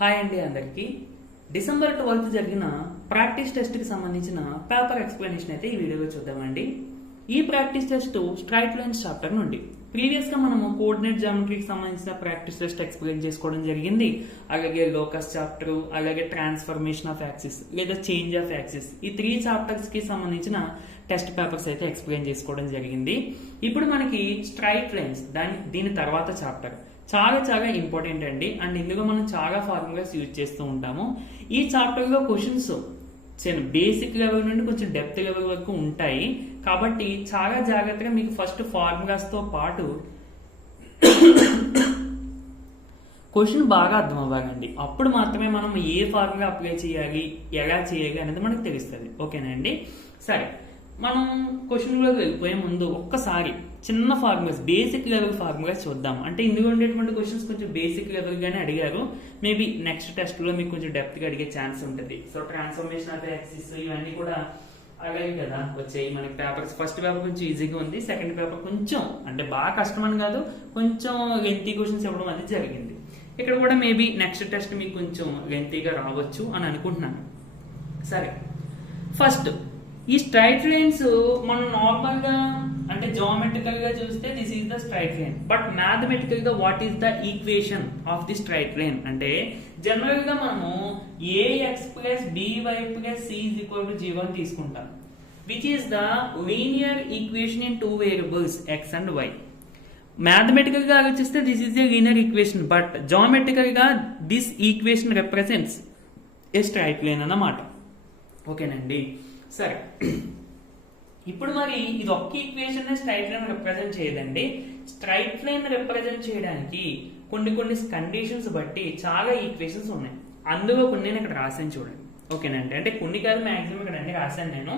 Hi అండి అందరికీ. December 12 జరిగిన ప్రాక్టీస్ టెస్ట్కి సంబంధించిన పేపర్ ఎక్స్ప్లెనేషన్ అయితే ఈ వీడియోలో చూద్దామండి. ఈ practice test straight lines chapter నుండి ప్రీవియస్గా మనము కోఆర్డినేట్ జామెట్రీకి సంబంధించిన ప్రాక్టీస్ టెస్ట్ ఎక్స్ప్లెయిన్ చేసుకోవడం జరిగింది. అలాగే లోకస్ చాప్టర్, అలాగే ట్రాన్స్ఫర్మేషన్ ఆఫ్ యాక్సిస్ లేదా చేంజ్ ఆఫ్ యాక్సిస్, ఈ 3 చాప్టర్స్కి సంబంధించిన టెస్ట్ పేపర్స్ అయితే ఎక్స్ప్లెయిన్ చేసుకోవడం జరిగింది. ఇప్పుడు మనకి స్ట్రైట్ లైన్స్ దీని తర్వాత చాప్టర్ చాలా చాలా ఇంపార్టెంట్ అండి. అండ్ ఇందులో మనం చాలా ఫార్ములాస్ యూజ్ చేస్తూ ఉంటాము. ఈ చాప్టర్లో క్వశ్చన్స్ బేసిక్ లెవెల్ నుండి కొంచెం డెప్త్ లెవెల్ వరకు ఉంటాయి. కాబట్టి చాలా జాగ్రత్తగా మీకు ఫస్ట్ ఫార్ములాస్తో పాటు క్వశ్చన్ బాగా అర్థం అవ్వాలండి. అప్పుడు మాత్రమే మనం ఏ ఫార్ములా అప్లై చేయాలి, ఎలా చేయాలి అనేది మనకు తెలుస్తుంది. ఓకేనా అండి? సరే, మనం క్వశ్చన్లోకి వెళ్ళిపోయే ముందు ఒక్కసారి చిన్న ఫార్ములాస్, బేసిక్ లెవెల్ ఫార్ములాస్ చూద్దాం. అంటే ఇందులో ఉండేటువంటి క్వశ్చన్స్ కొంచెం బేసిక్ లెవెల్ గానే అడిగారు. మేబీ నెక్స్ట్ టెస్ట్ లో మీకు కొంచెం డెప్త్ గా అడిగే ఛాన్స్ ఉంటుంది. సో ట్రాన్స్ఫర్మేషన్ ఆఫ్ యాక్సిస్ ఇవన్నీ కూడా అలాగే కదా వచ్చాయి మనకి పేపర్స్. ఫస్ట్ పేపర్ కొంచెం ఈజీగా ఉంది, సెకండ్ పేపర్ కొంచెం అంటే బాగా కష్టం అని కాదు, కొంచెం లెంతీ క్వశ్చన్స్ ఇవ్వడం అనేది జరిగింది. ఇక్కడ కూడా మేబీ నెక్స్ట్ టెస్ట్ మీకు కొంచెం లెంతీగా రావచ్చు అని అనుకుంటున్నాను. సరే, ఫస్ట్ ఈ స్ట్రైట్ లైన్స్ మనం నార్మల్ గా అంటే జామెట్రికల్ గా చూస్తే this is the straight line. But mathematical గా what is the equation of the straight line అంటే జనరల్ గా మనము ax plus by plus c is equal to 0 అని తీసుకుంటాం, which is the linear equation in 2 variables x and y. Mathematical గా ఆలోచిస్తే this is the linear equation, but geometrical గా this equation represents a straight line అన్నమాట. ఓకేనండి? సరే, ఇప్పుడు మరి ఇది ఒక్క ఈక్వేషన్ స్ట్రైట్ లైన్ రిప్రజెంట్ చేయదండి. స్ట్రైట్ లైన్ రిప్రజెంట్ చేయడానికి కొన్ని కండిషన్స్ బట్టి చాలా ఈక్వేషన్స్ ఉన్నాయి. అందులో కొన్ని నేను ఇక్కడ రాసాను చూడండి. ఓకేనండి? అంటే కొన్ని కాదు, మాక్సిమం ఇక్కడ అన్ని రాశాను నేను.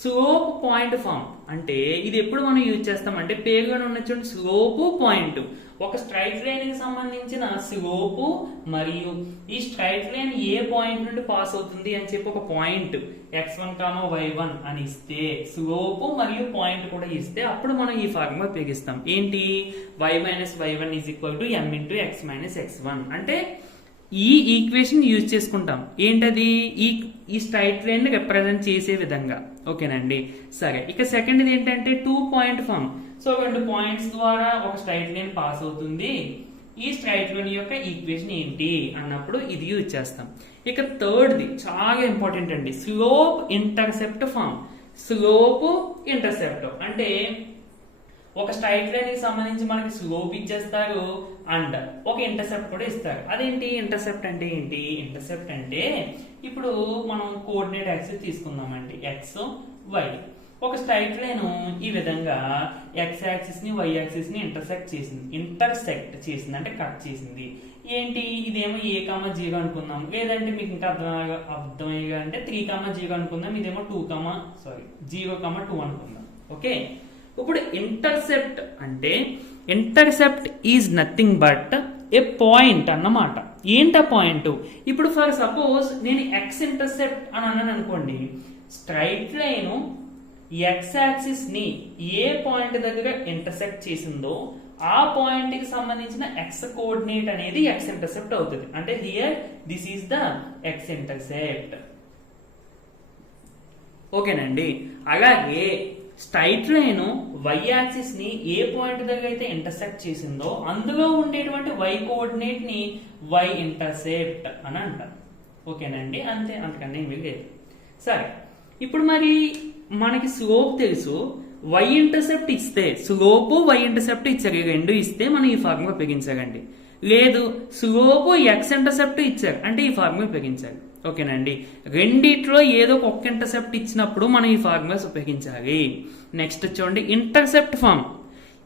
స్లోప్ పాయింట్ ఫామ్ అంటే ఇది ఎప్పుడు మనం యూజ్ చేస్తామంటే పేరులోనే ఉన్న చూడండి, స్లోపు పాయింట్. ఒక స్ట్రైట్ లైన్ కి సంబంధించిన స్లోపు మరియు ఈ స్ట్రైట్ లైన్ ఏ పాయింట్ నుండి పాస్ అవుతుంది అని చెప్పి ఒక పాయింట్ x1, y1 అని ఇస్తే, స్లోపు మరియు పాయింట్ కూడా ఇస్తే అప్పుడు మనం ఈ ఫార్ములా ఉపయోగిస్తాం. ఏంటి? y minus y1 is equal to m into x minus x1 అంటే ఈ ఈక్వేషన్ యూజ్ చేసుకుంటాం. ఏంటది? ఈ స్ట్రైట్ లైన్ ని రిప్రజెంట్ చేసే విధంగా. ఓకేనండి? సరే, ఇక సెకండ్ ఏంటంటే 2 పాయింట్ ఫామ్. సో 2 పాయింట్స్ ద్వారా ఒక స్ట్రైట్ లైన్ పాస్ అవుతుంది. ఈ స్ట్రైట్ లైన్ యొక్క ఈక్వేషన్ ఏంటి అన్నప్పుడు ఇది యూజ్ చేస్తాం. ఇక థర్డ్ది చాలా ఇంపార్టెంట్ అండి, slope intercept form. Slope intercept అంటే ఒక స్ట్రైట్ లైన్ కి సంబంధించి మనకి స్లోప్ ఇచ్చేస్తారు అండ్ ఒక ఇంటర్సెప్ట్ కూడా ఇస్తారు. అదేంటి ఇంటర్సెప్ట్ అంటే ఏంటి? ఇంటర్సెప్ట్ అంటే ఇప్పుడు మనం కోఆర్డినేట్ యాక్సిస్ తీసుకుందామండి, ఎక్స్ వై. ఒక స్ట్రైట్ లైన్ ఈ విధంగా ఎక్స్ యాక్సిస్ ని వై యాక్సిస్ ని ఇంటర్సెక్ట్ చేసింది అంటే కట్ చేసింది. ఏంటి? ఇదేమో ఏ కామా 0 అనుకుందాం, లేదంటే మీకు ఇంకా అర్థమయ్యేగా అంటే 3,0 అనుకుందాం, ఇదేమో 0,2 అనుకుందాం. ఓకే, ఇప్పుడు ఇంటర్సెప్ట్ అంటే intercept is nothing but A point అన్నమాట. ఏంటా పాయింట్? ఇప్పుడు ఫర్ సపోజ్ నేను ఎక్స్ ఇంటర్సెప్ట్ అని అన్నాను అనుకోండి, స్ట్రైట్ లైన్ ఎక్స్ యాక్సిస్ ని ఏ పాయింట్ దగ్గర ఇంటర్సెక్ట్ చేసిందో ఆ పాయింట్ కి సంబంధించిన ఎక్స్ కోఆర్డినేట్ అనేది ఎక్స్ ఇంటర్సెప్ట్ అవుతుంది. అంటే here this is the X intercept. ఓకేనండి? అలాగే స్ట్రైట్ లైన్ వై యాక్సిస్ ని ఏ పాయింట్ దగ్గర అయితే ఇంటర్సెక్ట్ చేసిందో అందులో ఉండేటువంటి వై కోఆర్డినేట్ ని వై ఇంటర్సెప్ట్ అని అంటారు. ఓకేనండి? అంతే, అంతకన్నా ఏమీ లేదు. సరే, ఇప్పుడు మరి మనకి స్లోప్ తెలుసు, వై ఇంటర్సెప్ట్ ఇస్తే స్లోపు వై ఇంటర్సెప్ట్ ఇచ్చారు, రెండు ఇస్తే మనం ఈ ఫార్ములా ఉపయోగించాలండి. లేదు, స్లోపు ఎక్స్ ఇంటర్సెప్ట్ ఇచ్చారు అంటే ఈ ఫార్ములా ఉపయోగించాలి. ఓకేనండి? రెండిట్లో ఏదో ఒక ఇంటర్సెప్ట్ ఇచ్చినప్పుడు మనం ఈ ఫార్ములాస్ ఉపయోగించాలి. నెక్స్ట్ చూడండి, ఇంటర్సెప్ట్ ఫామ్.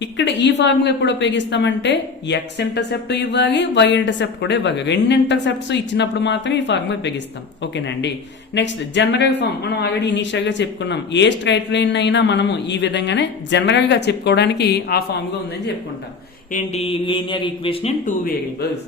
ఇక్కడ ఈ ఫార్ములా ఎప్పుడు ఉపయోగిస్తామంటే ఎక్స్ ఇంటర్సెప్ట్ ఇవ్వాలి, వై ఇంటర్సెప్ట్ కూడా ఇవ్వాలి. 2 ఇంటర్సెప్ట్స్ ఇచ్చినప్పుడు మాత్రం ఈ ఫార్ములా ఉపయోగిస్తాం. ఓకేనండి? Next general form. మనం ఆల్రెడీ ఇనిషియల్ గా చెప్పుకున్నాం, ఏ స్ట్రైట్ లైన్ అయినా మనము ఈ విధంగానే జనరల్ గా చెప్పుకోవడానికి ఆ ఫార్ములా ఉందని చెప్పుకుంటాం. ఏంటి linear equation in 2 variables.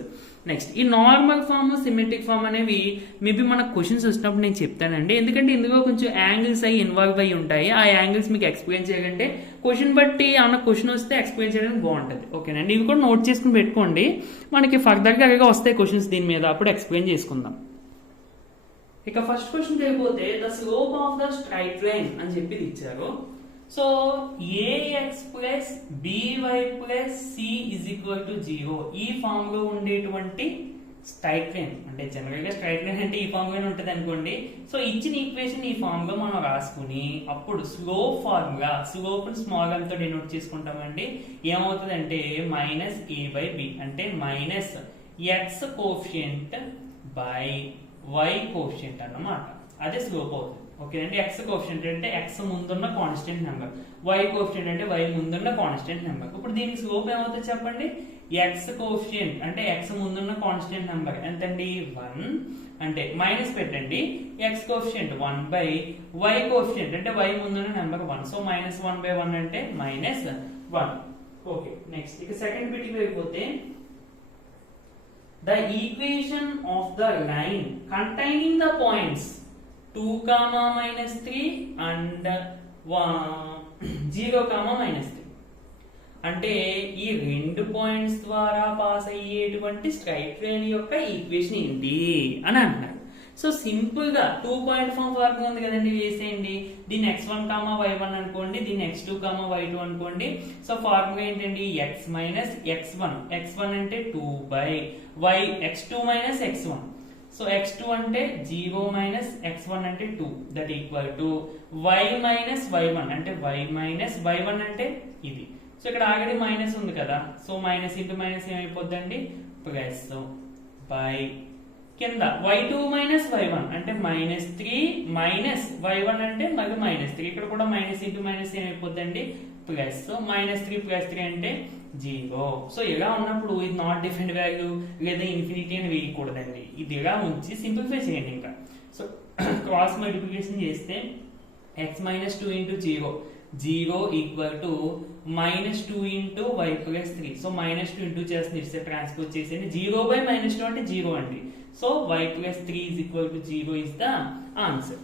Next ఈ నార్మల్ ఫామ్ సిమెట్రిక్ ఫామ్ అనేవి మేబీ మనకు క్వశ్చన్స్ వచ్చినప్పుడు నేను చెప్తానండి, ఎందుకంటే ఇందులో కొంచెం యాంగిల్స్ అవి ఇన్వాల్వ్ అయ్యి ఉంటాయి. ఆ యాంగిల్స్ మీకు ఎక్స్ప్లెయిన్ చేయాలంటే క్వశ్చన్ బట్టి అన్న క్వశ్చన్ వస్తే ఎక్స్ప్లెయిన్ చేయడానికి బాగుంటుంది. ఓకేనండి, ఇవి కూడా నోట్ చేసుకుని పెట్టుకోండి, మనకి ఫర్దర్గా అలాగే వస్తాయి క్వశ్చన్స్ దీని మీద, అప్పుడు ఎక్స్ప్లెయిన్ చేసుకుందాం. ఇక ఫస్ట్ క్వశ్చన్ వెళ్ళిపోతే the slope of the straight line అని చెప్పి ఇచ్చారు. So a x plus b y plus c is equal to 0 ఈ ఫామ్ లో ఉండేటువంటి స్ట్రైట్ లైన్, అంటే జనరల్ గా స్ట్రైట్ లైన్ అంటే ఈ ఫామ్ లోనే ఉంటుంది అనుకోండి. సో ఇచ్చిన ఈక్వేషన్ ఈ ఫామ్ లో మనం రాసుకుని అప్పుడు slope formula, slope small m తో డినోట్ చేసుకుంటామండి. ఏమవుతుంది అంటే మైనస్ ఏ బై బి, అంటే minus x coefficient by y coefficient అన్నమాట, అదే స్లోప్ అవుతుంది. ఓకేనండి, ఎక్స్ కోఎఫిషియంట్ అంటే ఎక్స్ ముందున్న కాన్స్టెంట్ నెంబర్, వై కోఎఫిషియంట్ అంటే వై ముందున్న కాన్స్టెంట్ నెంబర్. ఇప్పుడు దీనికి స్లోప్ ఏమవుతుంది చెప్పండి, ఎక్స్ కోఎఫిషియంట్ అంటే ఎక్స్ ముందున్న కాన్స్టెంట్ నెంబర్ ఎంతండి 1, అంటే మైనస్ పెట్టండి x coefficient 1 by y coefficient అంటే వై ముందున్న నెంబర్ 1, సో మైనస్ 1 బై 1 అంటే మైనస్ 1. ఓకే, నెక్స్ట్ ఇక సెకండ్ బిట్ వెళ్ళిపోతే the equation of the line containing the points 2, minus 3 and 0, minus 3 అంటే ఈ రెండు పాయింట్స్ ద్వారా పాస్ అయ్యేటువంటి స్ట్రైట్ లైన్ యొక్క ఈక్వేషన్ ఏంటి అని అంటున్నారు. సో సింపుల్ గా 2 పాయింట్ ఫామ్ ఫార్ములా ఉంది కదండి, వేసేయండి. దీన్ని x1, y1 అనుకోండి, దీన్ని x2, y2 అనుకోండి. సో ఫార్ములా ఏంటండి x మైనస్ x1, x1 అంటే 2 by y x2 minus x1. So x2 అంటే 0 మైనస్ x1 అంటే 2, that equal to y minus y1 అంటే y మైనస్ y1 అంటే ఇది. సో ఇక్కడ ఆల్రెడీ మైనస్ ఉంది కదా, సో మైనస్ ఇంటూ మైనస్ ఏమైపోద్దండి ప్లస్ బై కింద y2 మైనస్ y1 అంటే మైనస్ 3 మైనస్ y1 అంటే మళ్ళీ మైనస్ 3, ఇక్కడ కూడా మైనస్ ఇంటూ మైనస్ ఏమైపోద్దండి ప్లస్, మైనస్ 3 ప్లస్ 3 అంటే 0. సో ఇలా ఉన్నప్పుడు ఇది నాట్ డిఫరెంట్ వాల్యూ లేదా ఇన్ఫినిటీ అని వేయకూడదండి, ఇది ఇలా ఉంచి సింప్లిఫై చేయండి. ఇంకా సో క్రాస్ మల్టిప్లికేషన్ చేస్తే x minus 2 into 0 equal to minus 2 into y plus 3. So minus 2 into చేస్తే ఇట్స్ ట్రాన్స్పోజ్ చేసేయండి, 0 బై మైనస్ 2 అంటే 0 అండి. So y plus 3 is equal to 0 is the answer.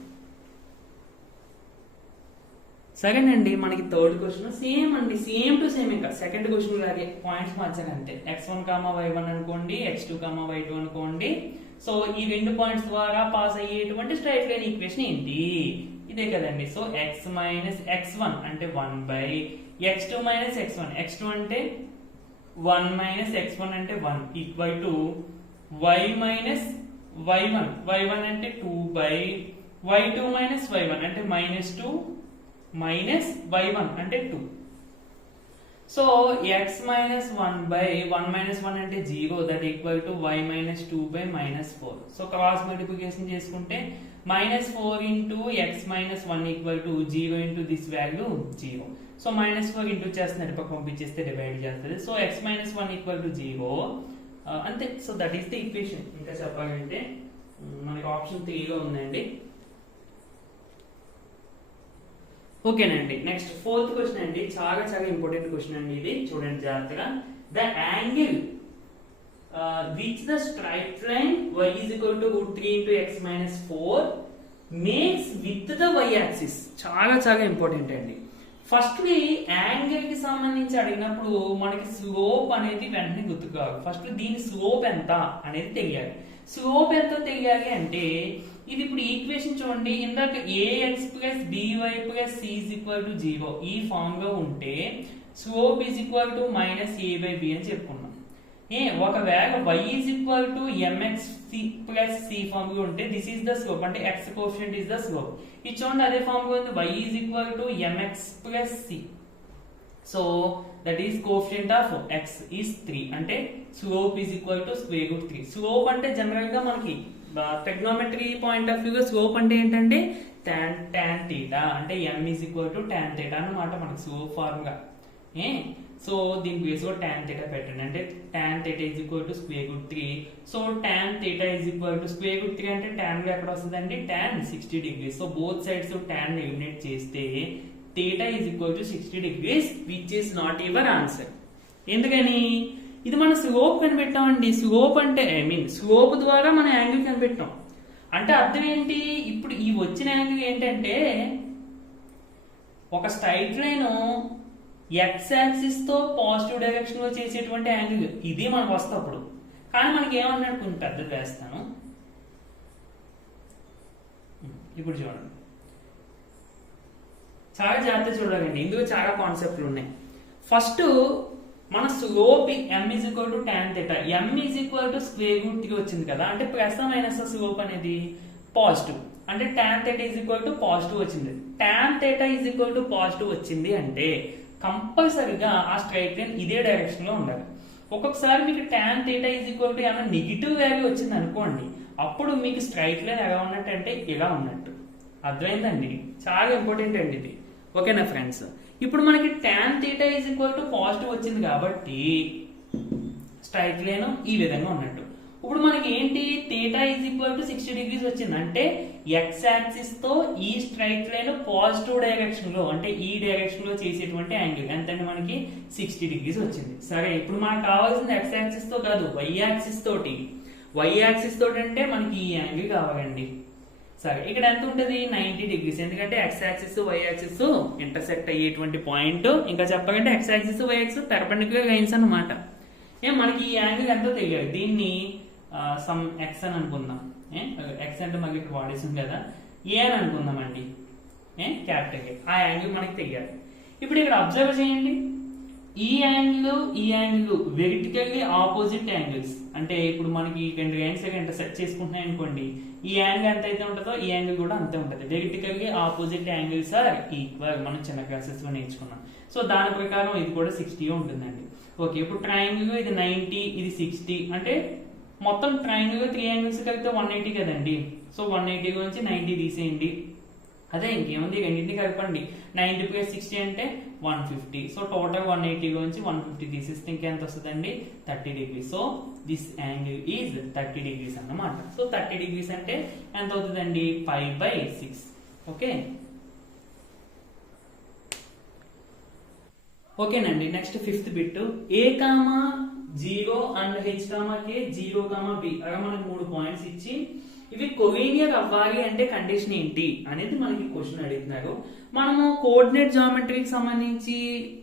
సరేనండి, మనకి థర్డ్ క్వశ్చన్ సేమ్ అండి, same to same. ఇంకా second question లాగే points మార్చాలంటే x1, y1 అనుకోండి, x2, y2 అనుకోండి. సో ఈ రెండు పాయింట్స్ ద్వారా పాస్ అయ్యేటువంటి స్ట్రైట్ లైన్ ఈక్వేషన్ ఏంటి, ఇదే కదండి. సో x మైనస్ x1 అంటే 1 by x2 minus x1, x2 అంటే 1 మైనస్ x1 అంటే 1 equal to y minus y1, y1 అంటే 2 బై y2 మైనస్ y1 అంటే మైనస్ 2 మైనస్ y1 అంటే 2. So x minus 1 by 1 minus 1 అంటే 0, that equal to y minus 2 by minus 4. So cross multiplication చేసుకుంటే minus 4 into x minus 1 equal to 0 into this value 0. So minus 4 into చేస్తున్నారు, పక్క పంపించేస్తే divide చేస్తుంది. So x minus 1 equal to 0 అంతే. So that is the equation. ఇంకా చెప్పాలంటే మనకి option 3లో ఉందండి. ఓకేనండి, నెక్స్ట్ ఫోర్త్ క్వశ్చన్ అండి, చాలా చాలా ఇంపార్టెంట్ క్వశ్చన్ అండి ఇది, చూడండి జాగ్రత్తగా. The angle which the straight line y is equal to √3 into x minus 4 makes with the y axis. చాలా చాలా ఇంపార్టెంట్ అండి. ఫస్ట్లీ యాంగిల్ కి సంబంధించి అడిగినప్పుడు మనకి స్లోప్ అనేది వెంటనే గుర్తుకోవాలి. ఫస్ట్ దీని స్లోప్ ఎంత అనేది తెలియాలి. స్లోప్ ఎంత తెలియాలి అంటే ఇది ఇప్పుడు ఈక్వేషన్ చూడండి, ఇందాక ax plus by plus c is equal to 0 ఈ ఫామ్ లో ఉంటే slope is equal to minus a by b అని చెప్పుకున్నాం. ఒకవేళ y is equal to mx plus c form లో ఉంటే దిస్ ఈస్ ద స్లోప్, అంటే x coefficient is the slope. ఇది చూడండి అదే ఫామ్ లో ఉంది, y is equal to mx plus c. So that is coefficient of x is 3, అంటే slope is equal to square root 3. Slope అంటే general గా మనకి trigonometry point of view slope అంటే ఏంటంటే tan theta, అంటే m is equal to tan theta అన్నమాట మనకి slope formula. So దీని ప్లేస్ లో tan theta పెట్టండి, అంటే tan theta is equal to square root 3. So tan theta is equal to square root 3 అంటే tan లో ఎక్కడ వస్తుందండి tan 60 degrees. So both sides tan eliminate చేస్తే theta is equal to 60 degrees, which is not your answer. ఎందుకని ఇది మన slope కనిపెట్టామండి. Slope అంటే slope ద్వారా మన యాంగిల్ కనిపెట్టాం. అంటే అర్థం ఏంటి, ఇప్పుడు ఈ వచ్చిన యాంగిల్ ఏంటంటే ఒక స్ట్రైట్ లైన్ ఎక్స్ యాక్సిస్ తో పాజిటివ్ డైరెక్షన్ లో చేసేటువంటి యాంగిల్ ఇది మనకు వస్తుంది అప్పుడు. కానీ మనకి ఏమన్నాడు, కొంచెం పెద్దది వేస్తాను. ఇప్పుడు చూడండి, చాలా జాగ్రత్త చూడాలండి, ఇందులో చాలా కాన్సెప్ట్లు ఉన్నాయి. ఫస్ట్ మన slope m = tan θ, m = square root 3 వచ్చింది కదా, అంటే ప్లస్ మైనస్ స్లోప్ అనేది పాజిటివ్, అంటే tan θ పాజిటివ్ వచ్చింది. tan θ పాజిటివ్ వచ్చింది అంటే కంపల్సరిగా ఆ స్ట్రైట్ లైన్ ఇదే డైరెక్షన్ లో ఉండాలి. ఒక్కొక్కసారి మీకు tan θ ఏమైనా నెగిటివ్ వాల్యూ వచ్చింది అనుకోండి, అప్పుడు మీకు స్ట్రైట్ లైన్ ఎలా ఉన్నట్టు అంటే ఇలా ఉన్నట్టు. అర్థమైందండి, చాలా ఇంపార్టెంట్ అండి ఇది. ఓకేనా ఫ్రెండ్స్, ఇప్పుడు మనకి tan θ పాజిటివ్ వచ్చింది కాబట్టి స్ట్రైట్ లైన్ ఈ విధంగా ఉన్నట్టు. ఇప్పుడు మనకి ఏంటి, θ 60 degrees వచ్చింది, అంటే ఎక్స్ యాక్సిస్ తో ఈ స్ట్రైట్ లైన్ పాజిటివ్ డైరెక్షన్ లో, అంటే ఈ డైరెక్షన్ లో చేసేటువంటి యాంగిల్ ఎంతంటే మనకి 60 degrees వచ్చింది. సరే, ఇప్పుడు మనకు కావాల్సింది ఎక్స్ యాక్సిస్ తో కాదు, వై యాక్సిస్ తోటి. వై యాక్సిస్ తోటి అంటే మనకి ఈ యాంగిల్ కావాలండి. సరే, ఇక్కడ ఎంత ఉంటుంది, 90 degrees, ఎందుకంటే x axis y axis intersect అయ్యేటువంటి పాయింట్. ఇంకా చెప్పాలంటే x axis y axis perpendicular lines అన్నమాట. మనకి ఈ యాంగిల్ ఎంతో తెలియాలి, దీన్ని సమ్ ఎక్స్ అని అనుకుందాం. ఎక్స్ అంటే మనకి ఇక్కడ వాడేసింది కదా, ఏ అని అనుకుందాం అండి, క్యాపిటల్ ఏ. ఆ యాంగిల్ మనకి తెలియాలి. ఇప్పుడు ఇక్కడ అబ్జర్వ్ చేయండి, ఈ యాంగిల్ వెర్టికల్లీ ఆపోజిట్ యాంగిల్స్. అంటే ఇప్పుడు మనకి రెండు లైన్స్ ఇంటర్సెక్ట్ చేసుకుంటున్నాయి అనుకోండి, ఈ యాంగిల్ ఎంత అయితే ఉంటుందో ఈ యాంగిల్ కూడా అంతే ఉంటుంది. Vertically opposite angles are equal, మనం చిన్న క్లాసెస్ లో నేర్చుకున్నాం. సో దాని ప్రకారం ఇది కూడా 60 ఉంటుందండి. ఓకే, ఇప్పుడు ట్రయాంగిల్ ఇది 90, ఇది 60, అంటే మొత్తం ట్రయాంగిల్ 3 యాంగిల్స్ కలిపితే 180 కదండి. సో 180 గురించి 90 తీసేయండి. అదే ఇంకేముంది, రెండింటిని కలపండి. 90 + 60 అంటే 150. సో టోటల్ 180 గురించి 150 తీసేస్తే ఇంకెంత వస్తుందండి, 30 degrees. So this angle is 30 degrees అన్నమాట. సో 30 degrees అంటే ఎంత అవుతుందండి, 5/6. ఓకే, ఓకేనండి. Next 5th bit, a, 0 and h, k 0, b అలా మనకి 3 పాయింట్స్ ఇచ్చి ఇవి కొలీనియర్ అవ్వాలి అంటే కండిషన్ ఏంటి అనేది మనకి క్వశ్చన్ అడుగుతున్నారు. మనము కోఆర్డినేట్ జామెట్రీకి సంబంధించి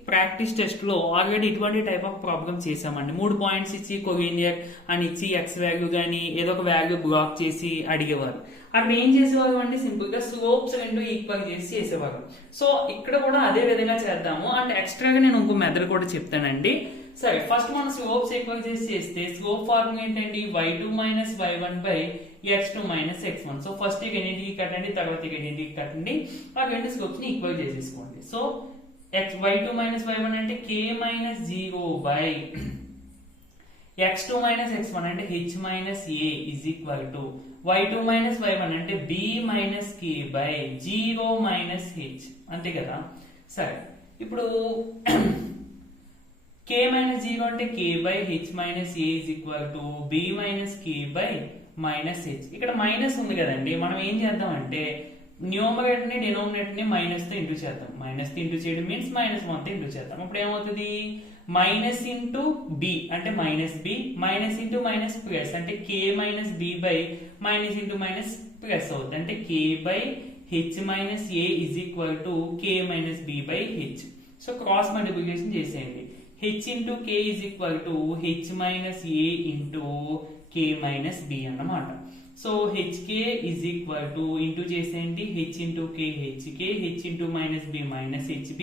ప్రాక్టీస్ టెస్ట్ లో ఆల్రెడీ ఇటువంటి టైప్ ఆఫ్ ప్రాబ్లమ్ చేసామండి. 3 పాయింట్స్ ఇచ్చి కొలీనియర్ అని ఇచ్చి ఎక్స్ వాల్యూ గానీ ఏదో ఒక వాల్యూ బ్లాక్ చేసి అడిగేవారు. అక్కడ ఏం చేసేవారు అంటే సింపుల్ గా స్లోప్స్ రెండు ఈక్వల్ చేసి చేసేవారు. సో ఇక్కడ కూడా అదే విధంగా చేద్దాము. అంటే ఎక్స్ట్రాగా నేను ఇంకో మెథడ్ కూడా చెప్తానండి. సరే, ఫస్ట్ మనం స్లోప్స్ ఈక్వల్ చేసి చేస్తే స్లోప్ ఫార్ములా ఏంటండి, y2 - y1/x2 - x1. So first ఈ రెండింటికి కట్టండి, తర్వాత ఈ రెండింటికి కట్టండి, ఆ రెండు స్లోప్స్ ని ఈక్వల్ చేసేసుకోండి. సో y2 - y1 అంటే k - 0/x2 - x1 అంటే h - a is equal to y2 - y1 అంటే b - k/0 - h, అంతే కదా. సరే, ఇప్పుడు k - 0 అంటే k/h - a is equal to b - k/-h. ఇక్కడ మైనస్ ఉంది కదండి, మనం ఏం చేద్దాం అంటే న్యూమరేటర్ ని డినోమినేటర్ ని మైనస్ తో ఇంటూ చేద్దాం. మైనస్ తో ఇంటూ చేయడం మీన్స్ -1 తో ఇంటూ చేద్దాం. అప్పుడు ఏమవుతుంది, మైనస్ ఇంటూ బి అంటే -b, minus into minus plus అంటే k - b by minus into minus plus అవుతుంది. అంటే k/h - a is equal to k - b/h. So cross multiplication చేసేయండి. h into k is equal to h minus a into k minus b అన్నమాట. So hk is equal to into చేసేయండి, h into k hk, h into minus b minus hb,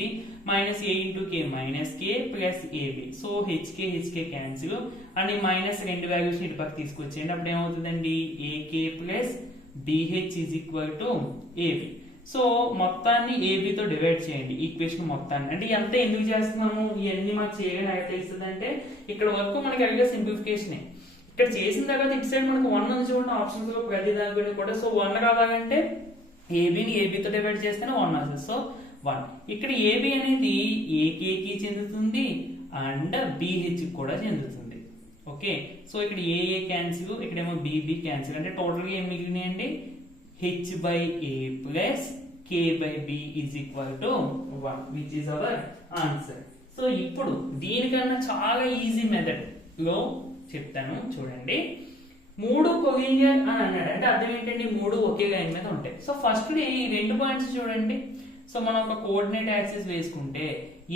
minus a into k minus k plus ab. So hk cancel and minus రెండు values ఇటు పక్క తీసుకొచ్చేయండి. అప్పుడు ఏమవుతుందండి, ak plus bh is equal to ab. So మొత్తాన్ని AB తో divide చేయండి, equation మొత్తాన్ని. అంటే ఎంత ఎందుకు చేస్తున్నాము, ఇవన్నీ మాకు చేయడం ఎలా తెలుస్తుంది అంటే ఇక్కడ వరకు మనకి అడిగే సింప్లిఫికేషన్. ఇక్కడ చేసిన తర్వాత ఇటు సైడ్ మనకు 1 ఉంది చూడండి ఆప్షన్స్ లో ప్రతి దాని కూడా. సో 1 రావాలంటే ఏబిని ఏబితో డివైడ్ చేస్తేనే 1 వస్తుంది. సో 1. ఇక్కడ ఏబి అనేది ఏకేకి చెందుతుంది అండ్ బిహెచ్ కూడా చెందుతుంది. ఓకే, సో ఇక్కడ ఏఏ క్యాన్సిల్, ఇక్కడేమో బిబి క్యాన్సిల్. అంటే టోటల్ గా ఏం మిగిలినాయండి, h/a plus k/b is equal to 1, which is our answer. So ఇప్పుడు దీనికన్నా చాలా ఈజీ మెథడ్ లో చెప్తాను చూడండి. 3 కొలీనియర్ అని అన్నాడు అంటే అర్థం ఏంటండి, 3 ఒకే లైన్ మీద ఉంటాయి. సో ఫస్ట్ ఈ 2 పాయింట్స్ చూడండి. సో మనం ఒక కోఆర్డినేట్ యాక్సిస్ వేసుకుంటే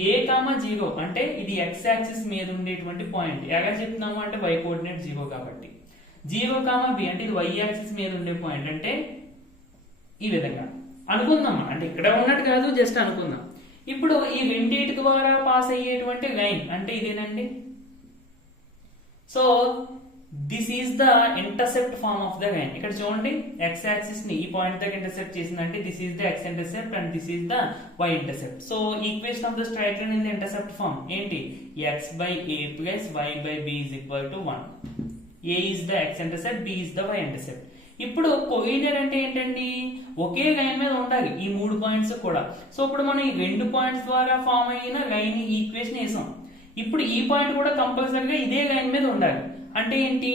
a,0 అంటే ఇది x యాక్సిస్ మీద ఉండేటువంటి పాయింట్. ఎలా చెప్తున్నాము అంటే y కోఆర్డినేట్ 0 కాబట్టి 0,b అంటే ఇది y యాక్సిస్ మీద ఉండే పాయింట్. అంటే ఈ విధంగా అనుకుందాం, అంటే ఇక్కడ ఉన్నట్టు కాదు, జస్ట్ అనుకుందాం. ఇప్పుడు ఈ రెండింటి ద్వారా పాస్ అయ్యేటువంటి లైన్ అంటే ఇదేనండి. So this is the intercept form of the line. ఇక్కడ చూడండి x యాక్సిస్ ని ఈ పాయింట్ దగ్గర ఇంటర్సెప్ట్ చేసిందంటే this is the x intercept and this is the y intercept. So equation of the straight line in the intercept form ఏంటి, x/a plus y/b is equal to 1. a is the x intercept, b is the y intercept. ఇప్పుడు collinear అంటే ఏంటండి, ఒకే line మీద ఉండాలి ఈ 3 points కూడా. So ఇప్పుడు మనం ఈ 2 పాయింట్స్ ద్వారా ఫామ్ అయిన లైన్ ఈక్వేషన్ వేసాం. ఇప్పుడు ఈ పాయింట్ కూడా కంపల్సరీగా ఇదే లైన్ మీద ఉండాలి. అంటే ఏంటి,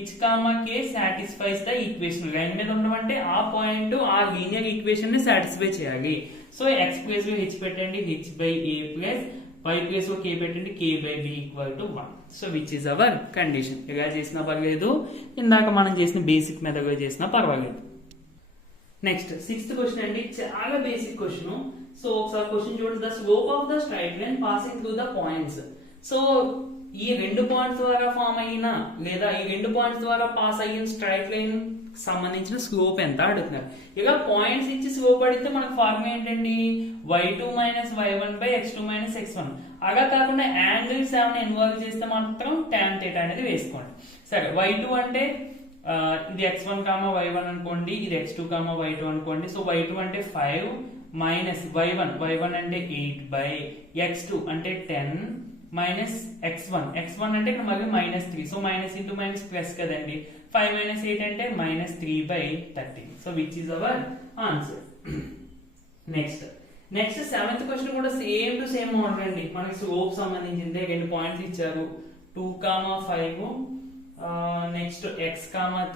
h,k satisfies the equation. Line మీద ఉండడం అంటే ఆ పాయింట్ ఆ లీనియర్ ఈక్వేషన్ ని సాటిస్ఫై చేయాలి. సో x ప్లేస్ లో h పెట్టండి, h/a ప్లస్ y ప్లేస్ లో k పెట్టండి, k/b equal to 1. So which is hour condition. ఇలా చేసినా పర్వాలేదు, ఇందాక మనం చేసిన బేసిక్ మెథడ్ లో చేసినా పర్వాలేదు. నెక్స్ట్ 6th క్వశ్చన్ అండి, చాలా బేసిక్ క్వశ్చన్. సో ఒకసారి క్వశ్చన్ చూడండి. The slope of the straight line passing through the points. So ఈ 2 పాయింట్స్ ద్వారా ఫామ్ అయిన లేదా ఈ 2 పాయింట్స్ ద్వారా పాస్ అయిన స్ట్రైట్ లైన్ సంబంధించిన స్లోప్ ఎంత అడుగుతున్నారు. ఇలా పాయింట్స్ ఇచ్చి స్లోప్ అడిగితే మనకు ఫార్ములా ఏంటండి, y2 minus y1 by x2 minus x1. అలా కాకుండా యాంగిల్స్ ఏమైనా ఇన్వాల్వ్ చేస్తే మాత్రం tan θ అనేది వేసుకోండి. సరే, y2 అంటే ఇది x1, y1 అనుకోండి, ఇది x2, y2 అనుకోండి. సో y2 అంటే 5 మైనస్ y1 అంటే 8 బై x2 అంటే 10 మైనస్ x1 అంటే ఇక్కడ మళ్ళీ -3. So minus into minus plus కదండి. 5 మైనస్ 8 అంటే -3 by 13. So which is our answer. Next 7th question కూడా సేమ్ టు సేమ్ మోడల్ అండి. మనకి స్లోప్ సంబంధించింది. 2 పాయింట్స్ ఇచ్చారు, 2, 5. Next x,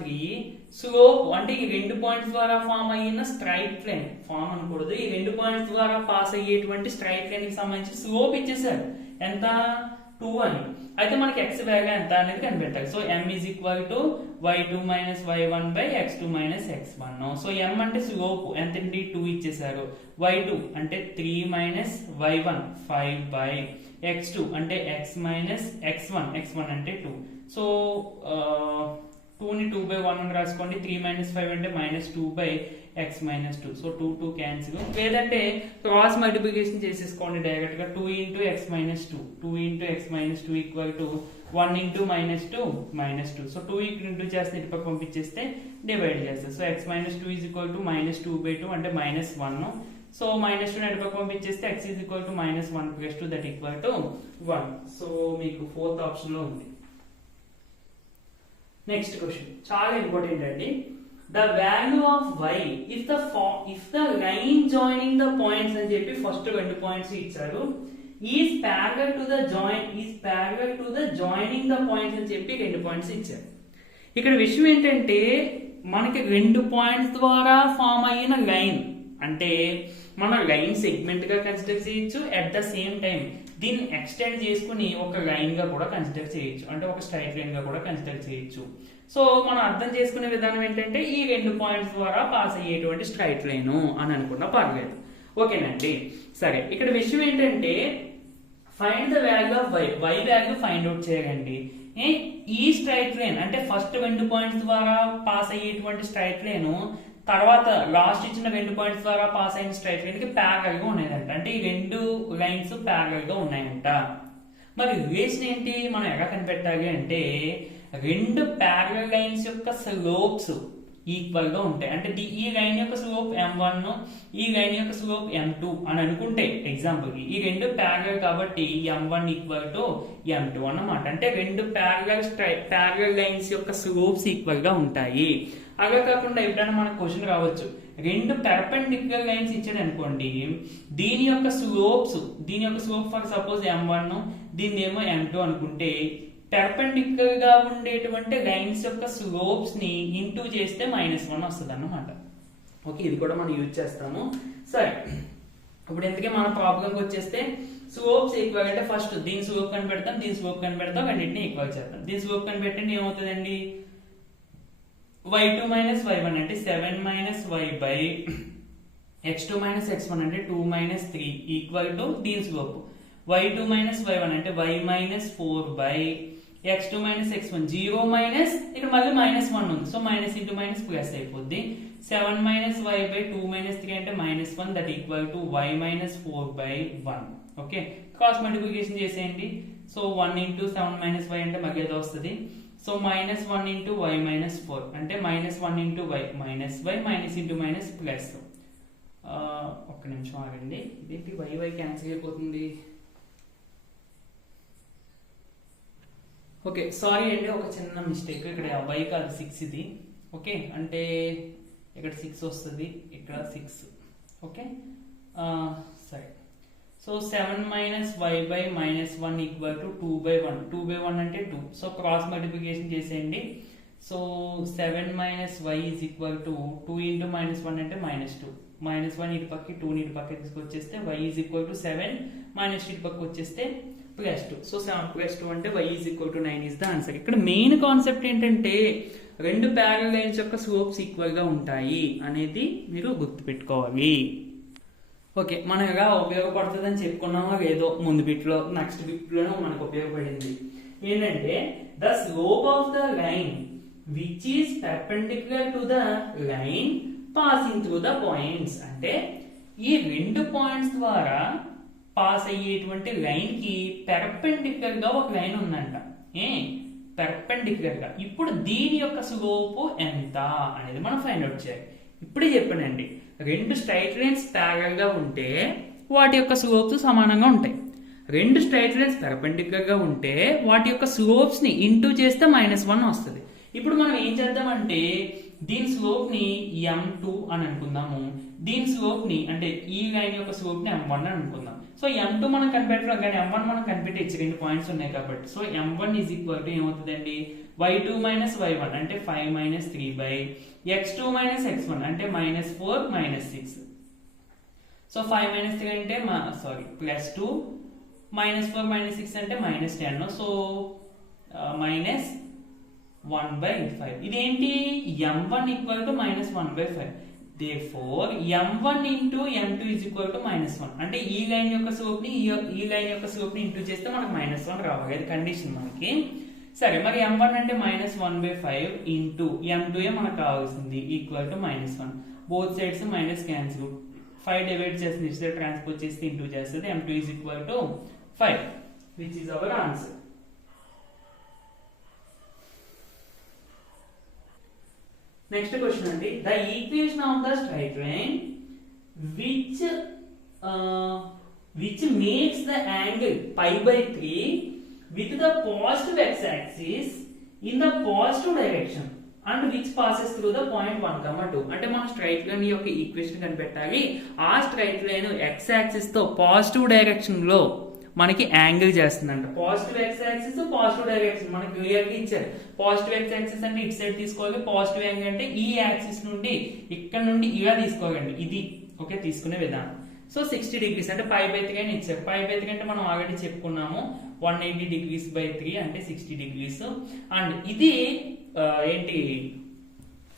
3. స్లోప్ అంటే ఈ 2 పాయింట్స్ ద్వారా ఫామ్ అయిన స్ట్రైట్ లైన్, ఫామ్ అనకూడదు, ఈ 2 పాయింట్స్ ద్వారా పాస్ అయ్యేటువంటి స్ట్రైట్ లైన్ కి సంబంధించి స్లోప్ ఇచ్చేసారు. ఎంత, 2 అని. అయితే మనకి x వాల్యూ ఎంత అనేది కనిపెట్టాలి. So m is equal to y2 minus y1 by x2 minus x1. So m అంటే స్లోప్ ఎంత, 2 ఇచ్చేసారు. y2 అంటే 3 మైనస్ y1 5 బై x2 అంటే x మైనస్ x1 అంటే 2. సో 2 ని 2 బై 1 అని రాసుకోండి. 3 మైనస్ 5 అంటే -2 by x minus 2. So 2 cancel. లేదంటే క్రాస్ మల్టిప్లికేషన్ చేసేసుకోండి డైరెక్ట్ గా. 2 into x minus 2 equal to 1 into -2. So 2 ఇక్కడ ఇంటూ చేస్తే ఇటు పక్క పంపించేస్తే డివైడ్ చేస్తారు. So x minus 2 is equal to -2/2 అంటే -1. సో -2 ఇటు పక్క పంపించేస్తే x is equal to -1 + 2 that equal to 1. So మీకు 4th ఆప్షన్ లో ఉంది. నెక్స్ట్ క్వశ్చన్ చాలా ఇంపార్టెంట్ అండి. The value of y if the line joining the points అని చెప్పి ఫస్ట్ 2 పాయింట్స్ ఇచ్చారు, is parallel to the joining the points అని చెప్పి 2 పాయింట్స్ ఇచ్చారు. ఇక్కడ విషయం ఏంటంటే మనకి 2 పాయింట్స్ ద్వారా ఫామ్ అయిన లైన్ అంటే మన లైన్ సెగ్మెంట్ గా కన్సిడర్ చేయొచ్చు, అట్ ద సేమ్ టైం దీన్ని ఎక్స్టెండ్ చేసుకుని ఒక లైన్ గా కూడా కన్సిడర్ చేయొచ్చు, అంటే ఒక స్ట్రైట్ లైన్ గా కూడా కన్సిడర్ చేయొచ్చు. సో మనం అర్థం చేసుకునే విధానం ఏంటంటే ఈ 2 పాయింట్స్ ద్వారా పాస్ అయ్యేటువంటి స్ట్రైట్ లైన్ అని అనుకున్నా పర్లేదు. ఓకేనండి. సరే, ఇక్కడ విషయం ఏంటంటే find the value of y value find out చేయండి. ఈ స్ట్రైట్ లైన్ అంటే ఫస్ట్ 2 పాయింట్స్ ద్వారా పాస్ అయ్యేటువంటి స్ట్రైట్ లైన్ తర్వాత లాస్ట్ ఇచ్చిన 2 పాయింట్స్ ద్వారా పాస్ అయిన స్ట్రైట్ లైన్ కి ప్యారల్ గా ఉన్నాయంట. అంటే ఈ 2 లైన్స్ ప్యారల్ గా ఉన్నాయంట. మరి రిలేషన్ ఏంటి, మనం ఎలా కనిపెట్టాలి అంటే 2 ప్యారల్ లైన్స్ యొక్క స్లోప్స్ ఈక్వల్ గా ఉంటాయి. అంటే ఈ లైన్ యొక్క స్లోప్ m1, ఈ లైన్ యొక్క స్లోప్ m2 అని అనుకుంటే ఎగ్జాంపుల్ కి ఈ 2 ప్యారల్ కాబట్టి m1 ఈక్వల్ టు m2 అన్నమాట. అంటే 2 ప్యారల్ లైన్స్ యొక్క స్లోప్స్ ఈక్వల్ గా ఉంటాయి. అలా కాకుండా ఎప్పుడైనా మనకు క్వశ్చన్ రావచ్చు, 2 పెర్పెండిక్యులర్ లైన్స్ ఇచ్చాడు అనుకోండి, దీని యొక్క స్లోప్ ఫర్ సపోజ్ m1, దీన్ని ఏమో m2 అనుకుంటే పెర్పెండిక్యులర్ గా ఉండేటువంటి లైన్స్ యొక్క స్లోప్స్ ని ఇంటూ చేస్తే -1 వస్తుంది అన్నమాట. ఓకే, ఇది కూడా మనం యూజ్ చేస్తాము. సరే, ఇప్పుడు ఎందుకే మన ప్రాబ్లంకి వచ్చేస్తే స్లోప్స్ ఈక్వల్ అంటే ఫస్ట్ దీని స్లోప్ కనిపెడతాం, దీని స్లోప్ కనిపెడతాం, రెండింటిని ఈక్వల్ చేద్దాం. దీని స్లోప్ కనిపెట్టండి ఏమవుతుందండి, y2 మైనస్ y1 అంటే 7 minus y by x2 minus x1 అంటే 2 మైనస్ 3 ఈక్వల్ టు దీని స్లోప్ y2 మైనస్ y1 అంటే y minus 4 by x2 minus x1 0 minus ఇక్కడ మళ్ళీ మైనస్ 1 ఉంది, so minus into minus plus అయిపోద్ది. 7 మైనస్ y బై 2 మైనస్ 3 అంటే minus 1 that equal to y minus 4 by 1. Okay, cross multiplication చేసేయండి. So 1 into 7 minus y అంటే మళ్ళీ ఏదో వస్తుంది. So minus 1 into y minus 4 అంటే minus 1 into y minus y minus into minus plus. ఒక్క నిమిషం ఆగండి, ఇదేంటి y క్యాన్సిల్ అయిపోతుంది. ఓకే సారీ అండి, ఒక చిన్న మిస్టేక్, ఇక్కడ y కాదు 6 ఇది. ఓకే, అంటే ఇక్కడ 6 వస్తుంది, ఇక్కడ 6. ఓకే సరే. So 7 minus y by minus 1 equal to 2 by 1. 2 by 1 అంటే 2. సో క్రాస్ మల్టిప్లికేషన్ చేసేయండి. So 7 minus y is equal to 2 into minus 1 అంటే మైనస్ 2. మైనస్ 1 ఇటు పక్కకి 2 ఇటు పక్కకి తీసుకొచ్చేస్తే y is equal to 7 minus ఇటు పక్కకి వచ్చేస్తే ప్లస్ 2. సో 7 ప్లస్ 2 అంటే y is equal to 9 is the answer. ఇక్కడ మెయిన్ కాన్సెప్ట్ ఏంటంటే రెండు ప్యారలల్ లైన్స్ యొక్క స్లోప్స్ ఈక్వల్ గా ఉంటాయి అనేది మీరు గుర్తుపెట్టుకోవాలి. ఓకే, మనం ఎలా ఉపయోగపడుతుంది అని చెప్పుకున్నామో లేదో ముందు బిట్లో, నెక్స్ట్ బిట్ లోనూ మనకు ఉపయోగపడింది. ఏంటంటే the slope of the line which is perpendicular to the line passing through the points అంటే ఈ రెండు పాయింట్స్ ద్వారా పాస్ అయ్యేటువంటి లైన్ కి పెర్పెండిక్యులర్ గా ఒక లైన్ ఉందంట. పెర్పెండిక్యులర్ గా. ఇప్పుడు దీని యొక్క స్లోప్ ఎంత అనేది మనం ఫైండ్ అవుట్ చేయాలి. ఇప్పుడే చెప్పానండి, రెండు స్ట్రైట్ లైన్స్ ప్యారలల్ గా ఉంటే వాటి యొక్క స్లోప్స్ సమానంగా ఉంటాయి. రెండు స్ట్రైట్ లైన్స్ పెర్పెండిక్యులర్ గా ఉంటే వాటి యొక్క స్లోప్స్ ని ఇంటూ చేస్తే -1 వస్తుంది. ఇప్పుడు మనం ఏం చేద్దామంటే దీని స్లోప్ ని m2 అని అనుకుందాము, దీని స్లోప్ ని అంటే ఈ లైన్ యొక్క స్లోప్ ని m1 అని అనుకుందాం. సో m2 మనం కనిపెట్టడం కానీ m1 మనం కనిపెట్టేసి రెండు పాయింట్స్ ఉన్నాయి కాబట్టి. So m1 is equal to ఏమవుతుందండి, y2 మైనస్ y1 అంటే 5 minus 3 by x2 minus x1 అంటే మైనస్ 4 మైనస్ 6. సో 5 మైనస్ 3 అంటే ప్లస్ 2 మైనస్ 4 మైనస్ 6 అంటే మైనస్ 10. So minus 1/5. ఇదేంటి, m1 equal to -1/5. therefore m1 into m2 is equal to -1. అంటే ఈ line యొక్క slope ని ఈ లైన్ యొక్క స్లోప్ ని ఇంటూ చేస్తే మనకు -1 రావాలి, అది కండిషన్ మనకి. సరే, మరి m1 అంటే -1/5 ఇంటూ m2 మనకు కావాల్సింది equal to -1. Both sides minus cancel, 5 divide చేసి ఇస్తే ట్రాన్స్పోజ్ చేస్తే ఇంటూ చేస్తుంది. m2 is equal to 5 which is our answer. Next question అండి, the equation of the straight line which makes the angle pi/3 with the positive x-axis in the positive direction and which passes through the point 1, 2. అంటే మనం straight line యొక్క equation కనిపెట్టాలి. ఆ straight line x-axis తో positive direction లో మనకి angle చేస్తుందంట. Positive X axis positive direction మనకి క్లియర్ గా ఇచ్చారు. పాజిటివ్ ఎక్స్ యాక్సిస్ అంటే ఇటు సైడ్ తీసుకోవాలి, పాజిటివ్ యాంగిల్ అంటే ఈ యాక్సిస్ నుండి ఇక్కడ నుండి ఇలా తీసుకోవాలండి, ఇది ఓకే తీసుకునే విధానం. సో 60 degrees అంటే π/3 అని ఇచ్చారు. π/3 అంటే మనం ఆల్రెడీ చెప్పుకున్నాము 180 degrees by 3 అంటే 60 degrees. అండ్ ఇది ఏంటి,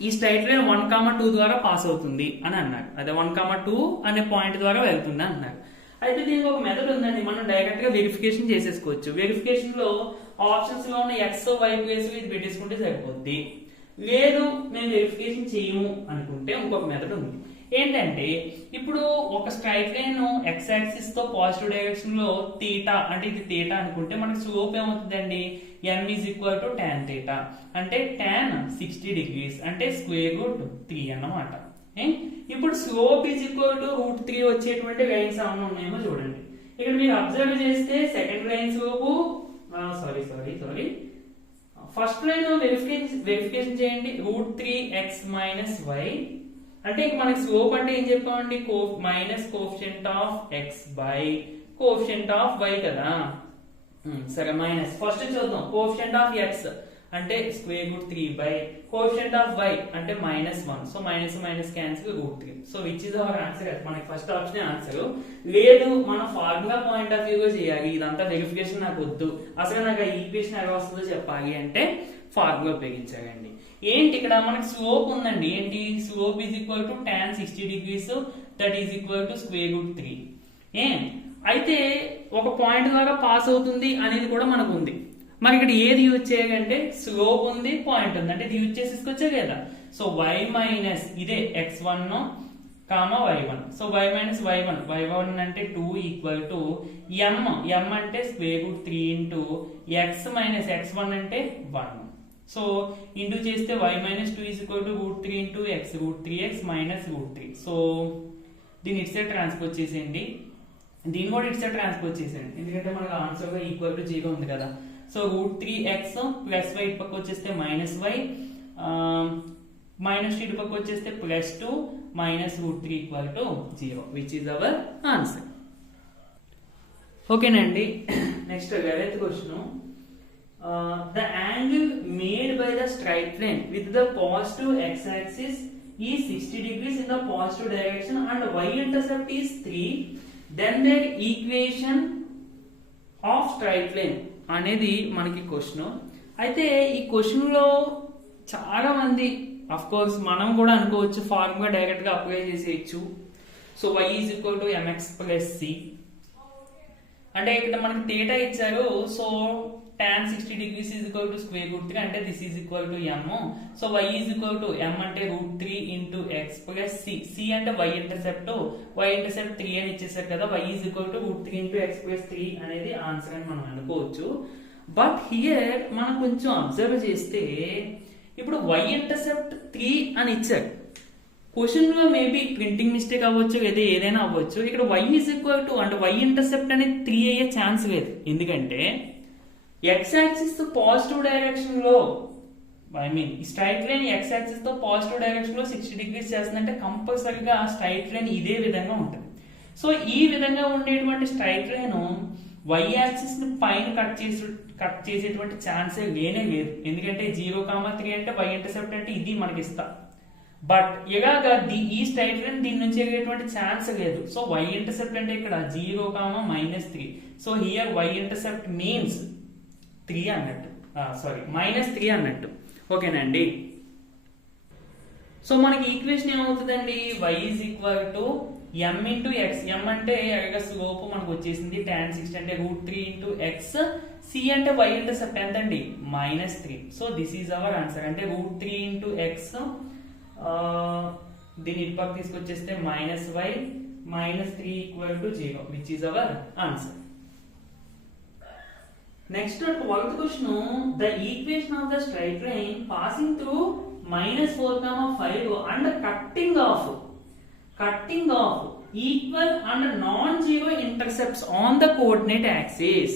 ఈ స్ట్రైట్ లైన్ 1, 2 ద్వారా పాస్ అవుతుంది అని అన్నారు. అదే 1, 2 అనే పాయింట్ ద్వారా వెళ్తుంది అన్నారు. అయితే దీనికి ఒక మెథడ్ ఉందండి, మనం డైరెక్ట్ గా వెరిఫికేషన్ చేసేసుకోవచ్చు. వెరిఫికేషన్ లో ఆప్షన్స్ లో ఉన్న x y ప్లేస్ ఇది పెట్టేసుకుంటే సరిపోద్ది. లేదు మేము వెరిఫికేషన్ చేయము అనుకుంటే ఇంకొక మెథడ్ ఉంది. ఏంటంటే ఇప్పుడు ఒక స్ట్రైట్ లైన్ x యాక్సిస్ తో పాజిటివ్ డైరెక్షన్ లో తీటా అంటే ఇది తీటా అనుకుంటే మనకి స్లోప్ ఏమవుతుందండి, m is equal to tan theta అంటే tan 60 degrees అంటే √3 అన్నమాట. ఇప్పుడు స్లోప్ ఈజ్ ఈక్వల్ టు √3 వచ్చేటువంటి లైన్స్ ఏమైనా ఉన్నాయేమో చూడండి. ఇక్కడ మీరు అబ్జర్వ్ చేస్తే second line slope sorry first line verification చేయండి, √3x మైనస్ y అంటే మనకి స్లోప్ అంటే ఏం చెప్పామండి, minus coefficient of x by coefficient of y కదా. సరే మైనస్ ఫస్ట్ చూద్దాం కోఎఫిషియంట్ ఆఫ్ x అంటే square root 3 by quotient of y అంటే -1. So minus minus cancel root 3. So which is our answer? మనకి ఫస్ట్ ఆప్షన్ ఆన్సర్. లేదు మనం formula point of వ్యూగా చేయాలి, ఇదంతా వెరిఫికేషన్ నాకు వద్దు, అసలు నాకు ఆ ఈక్వేషన్ ఎలా వస్తుందో చెప్పాలి అంటే ఫార్ములా ఉపయోగించాలండి. ఏంటి ఇక్కడ మనకి స్లోప్ ఉందండి. ఏంటి slope is equal to tan 60 degrees, that is equal to square root 3. అయితే ఒక పాయింట్ ద్వారా పాస్ అవుతుంది అనేది కూడా మనకు ఉంది. మరి ఇక్కడ ఏది యూజ్ చేయాలంటే స్లోప్ ఉంది, పాయింట్ ఉంది, అంటే ఇది యూజ్ చేసేసుకొచ్చే కదా. సో y మైనస్ ఇదే x1 comma y1. So y minus y1 అంటే 2 ఈక్వల్ టు m అంటే square root 3 into x minus x1 అంటే 1. సో ఇంటూ చేస్తే y minus 2 is equal to root 3 into x root 3x minus root 3. సో దీన్ని ఇటు side transpose చేసేయండి, దీన్ని కూడా ఇటు సైడ్ ట్రాన్స్పోజ్ చేసేయండి, ఎందుకంటే మనకు ఆన్సర్ ఈక్వల్ టు 0 ఉంది కదా. So root 3x plus y ఇటు పక్క వచ్చేస్తే మైనస్ y, మైనస్ ఇటు పక్క వచ్చేస్తే plus 2 minus root 3 equal to 0, which is our answer. ఓకేనండి. Next 11th question. The angle made by the straight line with the positive x-axis is 60 degrees in the positive direction and y-intercept is 3. Then their equation of straight line అనేది మనకి question. అయితే ఈ question లో చాలా మంది of course మనం కూడా అనుకోవచ్చు ఫార్ములా డైరెక్ట్ గా అప్లై చేసేయచ్చు. So y is equal to mx plus c. అంటే ఇక్కడ మనకి థీటా ఇచ్చారు. So tan 60 degrees is equal to square root 3 అంటే this is equal to m. So y is equal to m అంటే root 3 into x plus c. c అంటే y intercept 3 అని ఇచ్చేసారు కదా. y is equal to root 3 into x plus 3 అనేది answer అని మనం అనుకోవచ్చు. బట్ హియర్ మనం కొంచెం అబ్జర్వ్ చేస్తే ఇప్పుడు y intercept 3 అని ఇచ్చారు. క్వశ్చన్ లో మేబీ ప్రింటింగ్ మిస్టేక్ అవ్వచ్చు లేదా ఏదైనా అవ్వచ్చు. ఇక్కడ y is equal to అంటే y intercept అనేది 3 అయ్యే ఛాన్స్ లేదు, ఎందుకంటే x యాక్సిస్ తో పాజిటివ్ డైరెక్షన్ లో స్ట్రైట్ లైన్ x యాక్సిస్ తో పాజిటివ్ డైరెక్షన్ లో 60 డిగ్రీస్ చేస్తుందంటే కంపల్సరీగా స్ట్రైట్ లైన్ ఇదే విధంగా ఉంటుంది. సో ఈ విధంగా ఉండేటువంటి స్ట్రైట్ లైన్ y యాక్సిస్ ని పైన కట్ చేసేటువంటి ఛాన్సే లేనే లేదు, ఎందుకంటే 0,3 అంటే y ఇంటర్సెప్ట్ అంటే ఇది మనకి ఇస్తా. బట్ ఇలాగా ఈ స్ట్రైట్ లైన్ దీని నుంచి వెళ్ళేటువంటి ఛాన్స్ లేదు. సో y ఇంటర్సెప్ట్ అంటే ఇక్కడ 0,-3. So here y intercept means 3 అన్నట్టు, సారీ -3 అన్నట్టు. ఓకేనండి. సో మనకి ఈక్వేషన్ ఏమవుతుందండి? y is equal to m into x. m అంటే ఎలాగ స్లోప్ మనకు వచ్చేసింది, tan 60 అంటే రూట్ 3 ఇంటూ x, c అంటే y ఇంటర్సెప్ట్ ఎంత అండి? -3. So this is our answer. అంటే రూట్ 3 ఇంటూ x, దీని ఇటు పక్క తీసుకొచ్చేస్తే -y -3 equal to 0, which is our answer. Next 12th question. The equation of the straight line passing through -4,5 and cutting off equal and non-zero intercepts on the coordinate axis.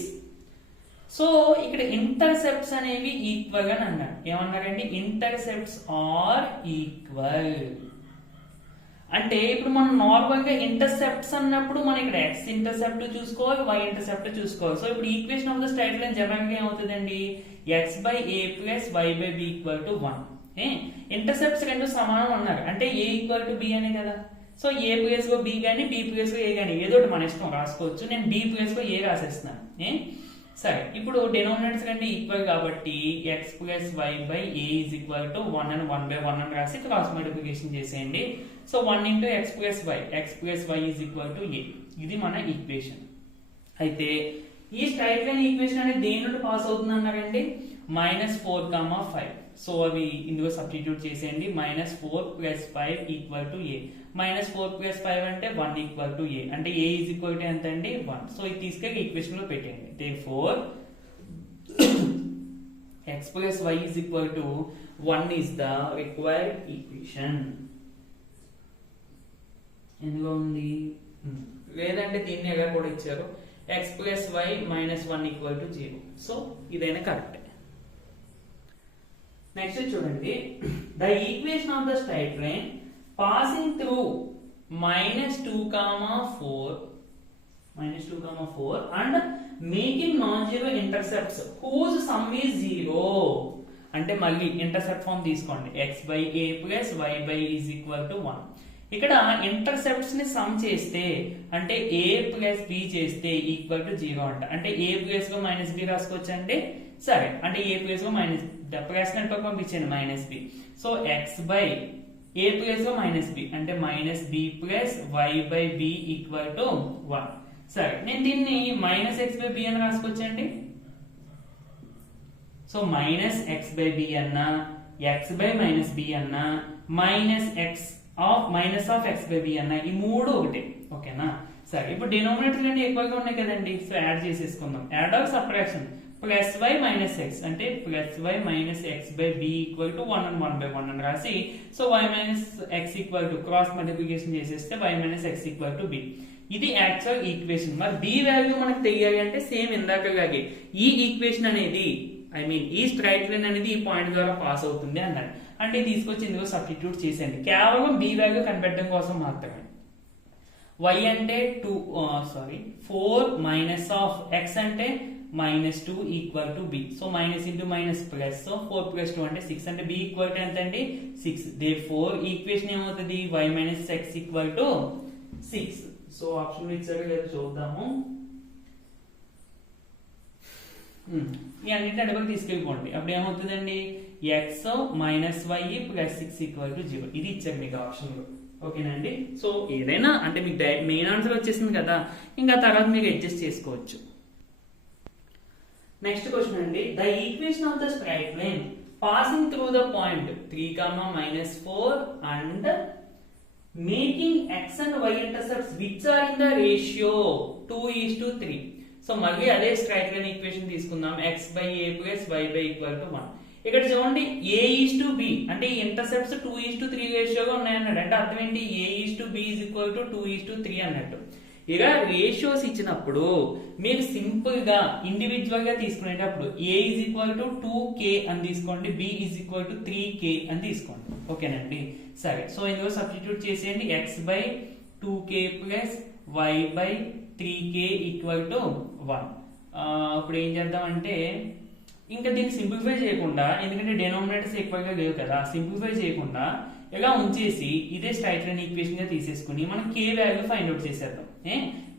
So ఇక్కడ intercepts అనేవి equal అని అన్నాడు. ఏమన్నారండి? Intercepts are equal అంటే ఇప్పుడు మనం normal గా intercepts అన్నప్పుడు మనం ఇక్కడ x ఇంటర్సెప్ట్ చూసుకోవాలి, y ఇంటర్సెప్ట్ చూసుకోవాలి. సో ఇప్పుడు equation of the straight line general గా ఏమవుతుందండి? x by a plus y by b equal to 1. Intercepts రెండు సమానం అన్నారు అంటే a ఈక్వల్ టు b అనే కదా. సో a ప్లస్ లో b గానీ b ప్లస్ లో a గానీ ఏదో మన ఇష్టం రాసుకోవచ్చు. నేను b ప్లస్ లో a రాసేస్తున్నాను. సరే, ఇప్పుడు డినామినేటర్స్ కంటే ఈక్వల్ కాబట్టి x plus y by a is equal to 1 అని 1/1 అని రాసి క్రాస్ మల్టిప్లికేషన్ చేసేయండి. So 1 into x plus y is equal to a. ఇది మన ఈక్వేషన్. అయితే ఈ స్ట్రైట్ లైన్ ఈక్వేషన్ అనేది దేని నుండి పాస్ అవుతుంది అన్నారండి? -4,5. సో అవి ఇందులో సబ్స్టిట్యూట్ చేసేయండి. -4 plus 5 equal to a. -4 plus 5 అంటే 1 ఈక్వల్ టు a. అంటే a ఈజ్ ఈక్వల్ టు ఎంత అండి? 1. సో ఇది తీసుకెళ్ళి ఈక్వేషన్ లో పెట్టండి. therefore x plus y is equal to 1 is the required equation. ఎందులో ఉంది? లేదంటే దీన్ని ఎలా కూడా ఇచ్చారు, x plus y -1 equal to 0. So ఇదైనా కరెక్ట్. నెక్స్ట్ చూడండి, the equation of the straight line passing through -2,4 and making non-zero intercepts whose sum is 0 అంటే మళ్ళీ ఇంటర్సెప్ట్ ఫామ్ తీసుకోండి, x by a plus y by is equal to 1. ఇక్కడ intercepts ని sum చేస్తే అంటే a plus b చేస్తే equal to 0 అంట. అంటే ఏ ప్లేస్ లో మైనస్ బి రాసుకోవచ్చు అంటే సరే, అంటే ఏ ప్లేస్ లో మైనస్ ప్రశ్న పంపించండి minus b. So x by a place లో మైనస్ బి అంటే minus b plus y by b equal to 1. సరే, నేను దీన్ని మైనస్ ఎక్స్ బై బి అని రాసుకోవచ్చండి. So minus x by b అన్నా, ఎక్స్ బై మైనస్ బి అన్నా, minus of x by b అన్నా, ఈ మూడు ఒకటే. ఓకేనా? సరే, ఇప్పుడు డినోమినేటర్ అన్ని ఎక్కువగా ఉన్నాయి కదండి. సో యాడ్ చేసేసుకుందాం. Add of subtraction plus y minus x అంటే plus y minus x by b equal to 1 and 1 by 1 అని రాసి, so y minus x equal to cross multiplication చేసేస్తే y minus x equal to b. ఇది actual equation. మరి b value మనకు తెలియాలి అంటే same ఇందాకలాగే ఈ ఈక్వేషన్ అనేది ఈ స్ట్రైట్ లైన్ అనేది ఈ పాయింట్ ద్వారా పాస్ అవుతుంది అన్నాడు. అంటే తీసుకొచ్చి ఇందులో సబ్స్టిట్యూట్ చేసేయండి కేవలం బి వాల్యూ కనిపెట్టడం కోసం మాత్రమే. y అంటే 4 మైనస్ ఆఫ్ x అంటే -2 equal to b. So minus into minus plus, so 4 plus 2 అంటే 6 అంటే b ఈక్వల్ టు ఎంత అండి 6. దేర్ఫోర్ ఈక్వేషన్ ఏమవుతుంది y minus x equal to 6. So option ఇచ్చారు లేదా చూద్దాము. ఈ అన్నింటి అడుగులు తీసుకెళ్ళిపోండి. అప్పుడు ఏమవుతుందండి x minus y plus 6 equal to 0. ఇది ఇచ్చారు మీకు ఆప్షన్ లో. ఓకేనండి? సో ఏదైనా అంటే మీకు మెయిన్ ఆన్సర్ వచ్చేసింది కదా, ఇంకా తర్వాత మీరు అడ్జస్ట్ చేసుకోవచ్చు. నెక్స్ట్ క్వశ్చన్ అండి, the equation of the straight line passing through the point 3, -4 and making x and y intercepts which are in the ratio 2:3. So మళ్ళీ అదే స్ట్రైట్ లైన్ ఈక్వేషన్ తీసుకుందాం. x by a plus y by equal to 1. ఇక్కడ చూడండి a:b అంటే ఈ intercepts 2:3 రేషియోగా ఉన్నాయన్నాడు. అంటే అర్థం ఏంటి a:b is equal to 2:3 అన్నట్టు. ఇక రేషియోస్ ఇచ్చినప్పుడు మీరు సింపుల్ గా ఇండివిజువల్ గా తీసుకునేటప్పుడు a is equal to 2k అని తీసుకోండి, b is equal to 3k అని తీసుకోండి. ఓకేనండి? సరే, సో ఇందులో సబ్స్టిట్యూట్ చేసేయండి. x by 2k plus y by 3k equal to 1. ఇప్పుడు ఏం చేద్దామంటే ఇంకా దీన్ని సింప్లిఫై చేయకుండా, ఎందుకంటే డెనోమినేటర్స్ ఎక్కువగా లేవు కదా, సింప్లిఫై చేయకుండా ఇలా ఉంచేసి ఇదే స్ట్రైట్ లైన్ ఈక్వేషన్ గా తీసేసుకుని మనం k వాల్యూ ఫైండ్ అవుట్ చేసేద్దాం.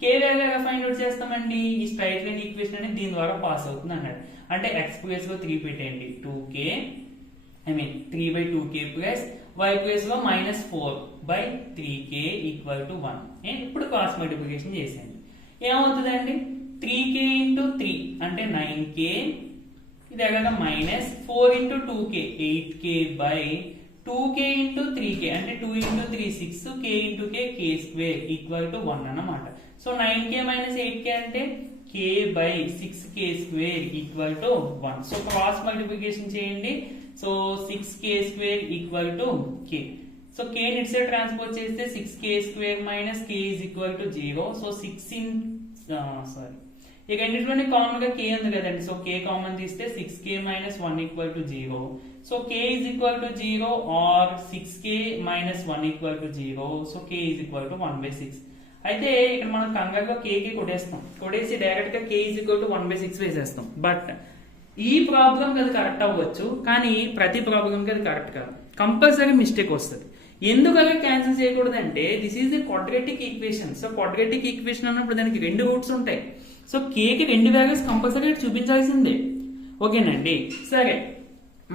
k వాల్యూ ఎలా ఫైండ్ అవుట్ చేస్తామండి? ఈ స్ట్రైట్ లైన్ ఈక్వేషన్ అనేది దీని ద్వారా పాస్ అవుతుంది అన్నాడు. అంటే x ప్లేస్ లో 3 పెట్టండి, 2k 3 by 2k plus y place లో -4 by 3k ఈక్వల్ టు 1. ఇప్పుడు క్రాస్ మల్టిప్లికేషన్ చేసేయండి. ఏమవుతుందండి 3k into 3 అంటే 9k, ఇది ఎలాగా -4 into 2k 8k by 2k into 3k అంటే 2 into 3 6, k into k k square equal to 1 అన్నమాట. సో 9k - 8k అంటే k by 6k square equal to 1. So cross multiplication చేయండి. So 6k square equal to k. So k ని ఇటు side transpose చేస్తే 6k square minus k is equal to 0. So 6 in ఇక అన్నిటిలోనే common గా k ఉంది కదండి. So k common తీస్తే 6k - 1 equal to 0. So k is equal to 0 or 6k - 1 equal to 0. So k is equal to 1/6. అయితే ఇక్కడ మనం కంగారుగా k కొట్టేసి డైరెక్ట్ గా k is equal to 1/6 వేసేస్తాం. బట్ ఈ ప్రాబ్లం అది కరెక్ట్ అవ్వచ్చు, కానీ ప్రతి ప్రాబ్లం అది కరెక్ట్ కాదు, కంపల్సరీ మిస్టేక్ వస్తుంది. ఎందుకలా క్యాన్సిల్ చేయకూడదంటే this is the quadratic equation. So quadratic equation అన్నప్పుడు దానికి 2 రూట్స్ ఉంటాయి. సో k కి 2 వాల్యూస్ కంపల్సరీ చూపించాల్సిందే. ఓకేనండి? సరే,